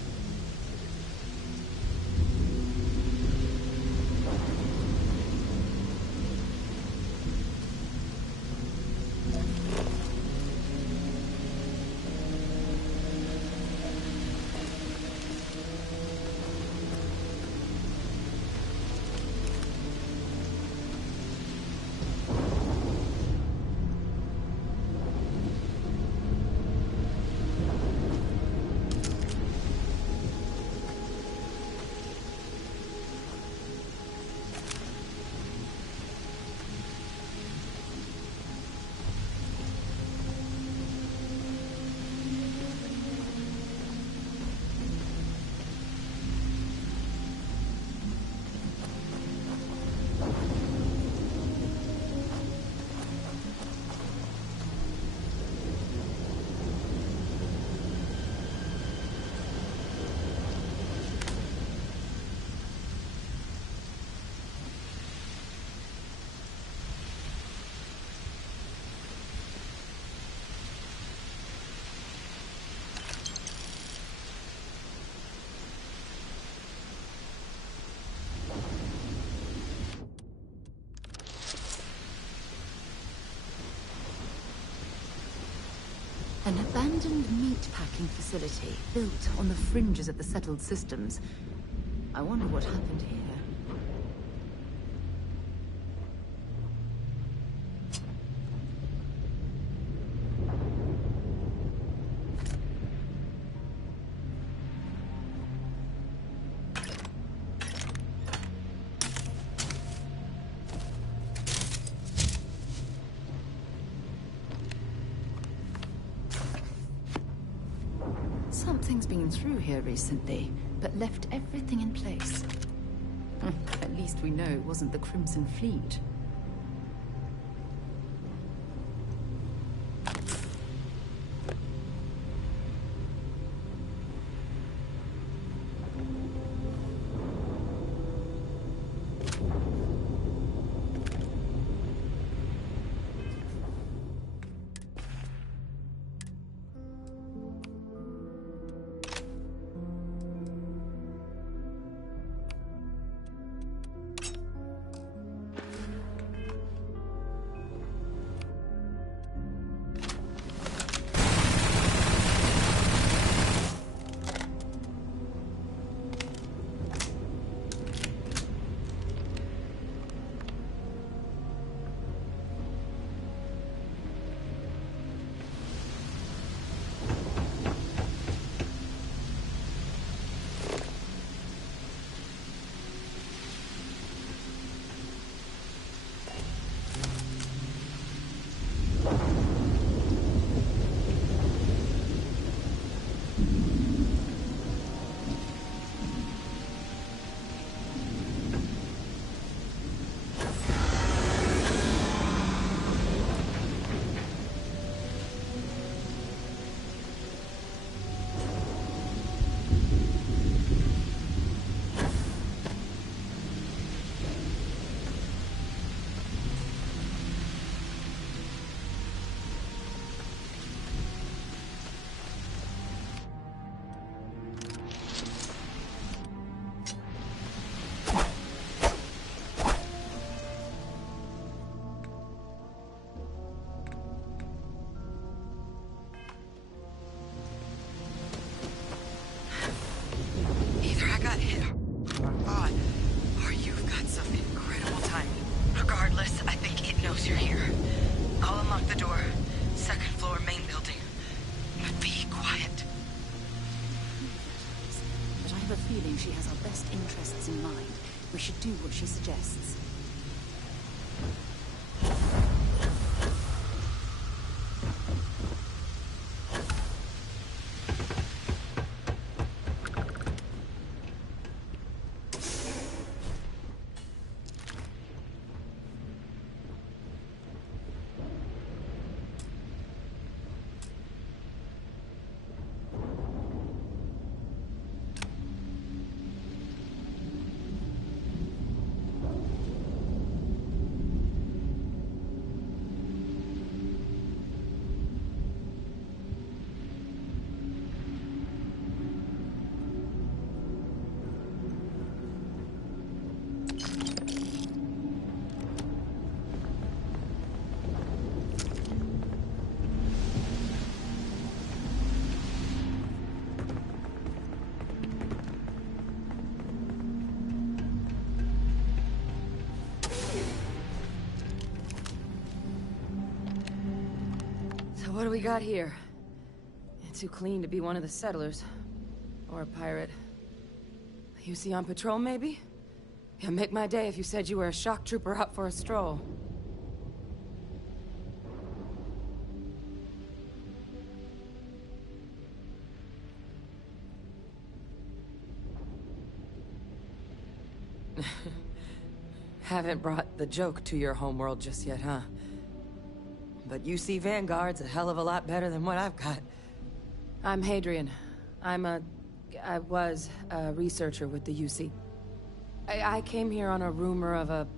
An abandoned meat-packing facility built on the fringes of the settled systems. I wonder what happened here. Something's been through here recently, but left everything in place. At least we know it wasn't the Crimson Fleet. She has our best interests in mind. We should do what she suggests. we got here? Too clean to be one of the settlers. Or a pirate. You see on patrol, maybe? Yeah, make my day if you said you were a shock trooper out for a stroll. Haven't brought the joke to your homeworld just yet, huh? But UC Vanguard's a hell of a lot better than what I've got. I'm Hadrian. I was a researcher with the UC. I came here on a rumor of a...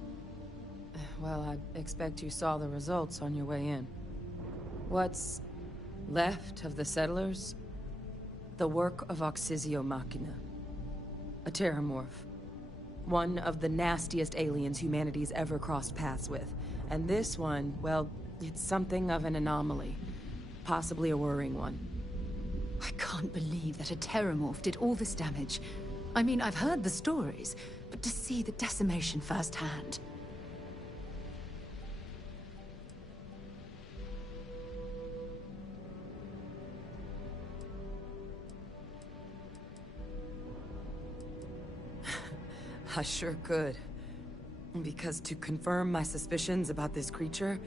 Well, I expect you saw the results on your way in. What's left of the settlers? The work of Oxysio Machina. A terramorph. One of the nastiest aliens humanity's ever crossed paths with. And this one, well, it's something of an anomaly. Possibly a worrying one. I can't believe that a terramorph did all this damage. I mean, I've heard the stories, but to see the decimation firsthand... I sure could. Because to confirm my suspicions about this creature,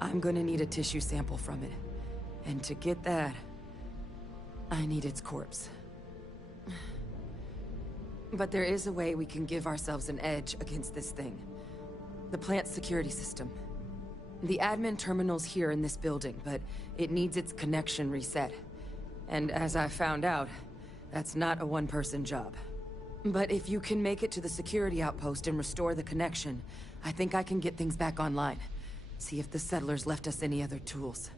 I'm gonna need a tissue sample from it. And to get that, I need its corpse. But there is a way we can give ourselves an edge against this thing. The plant's security system. The admin terminal's here in this building, but it needs its connection reset. And as I found out, that's not a one-person job. But if you can make it to the security outpost and restore the connection, I think I can get things back online. See if the settlers left us any other tools.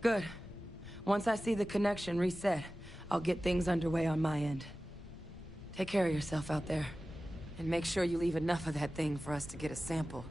Good. Once I see the connection reset, I'll get things underway on my end. Take care of yourself out there. And make sure you leave enough of that thing for us to get a sample.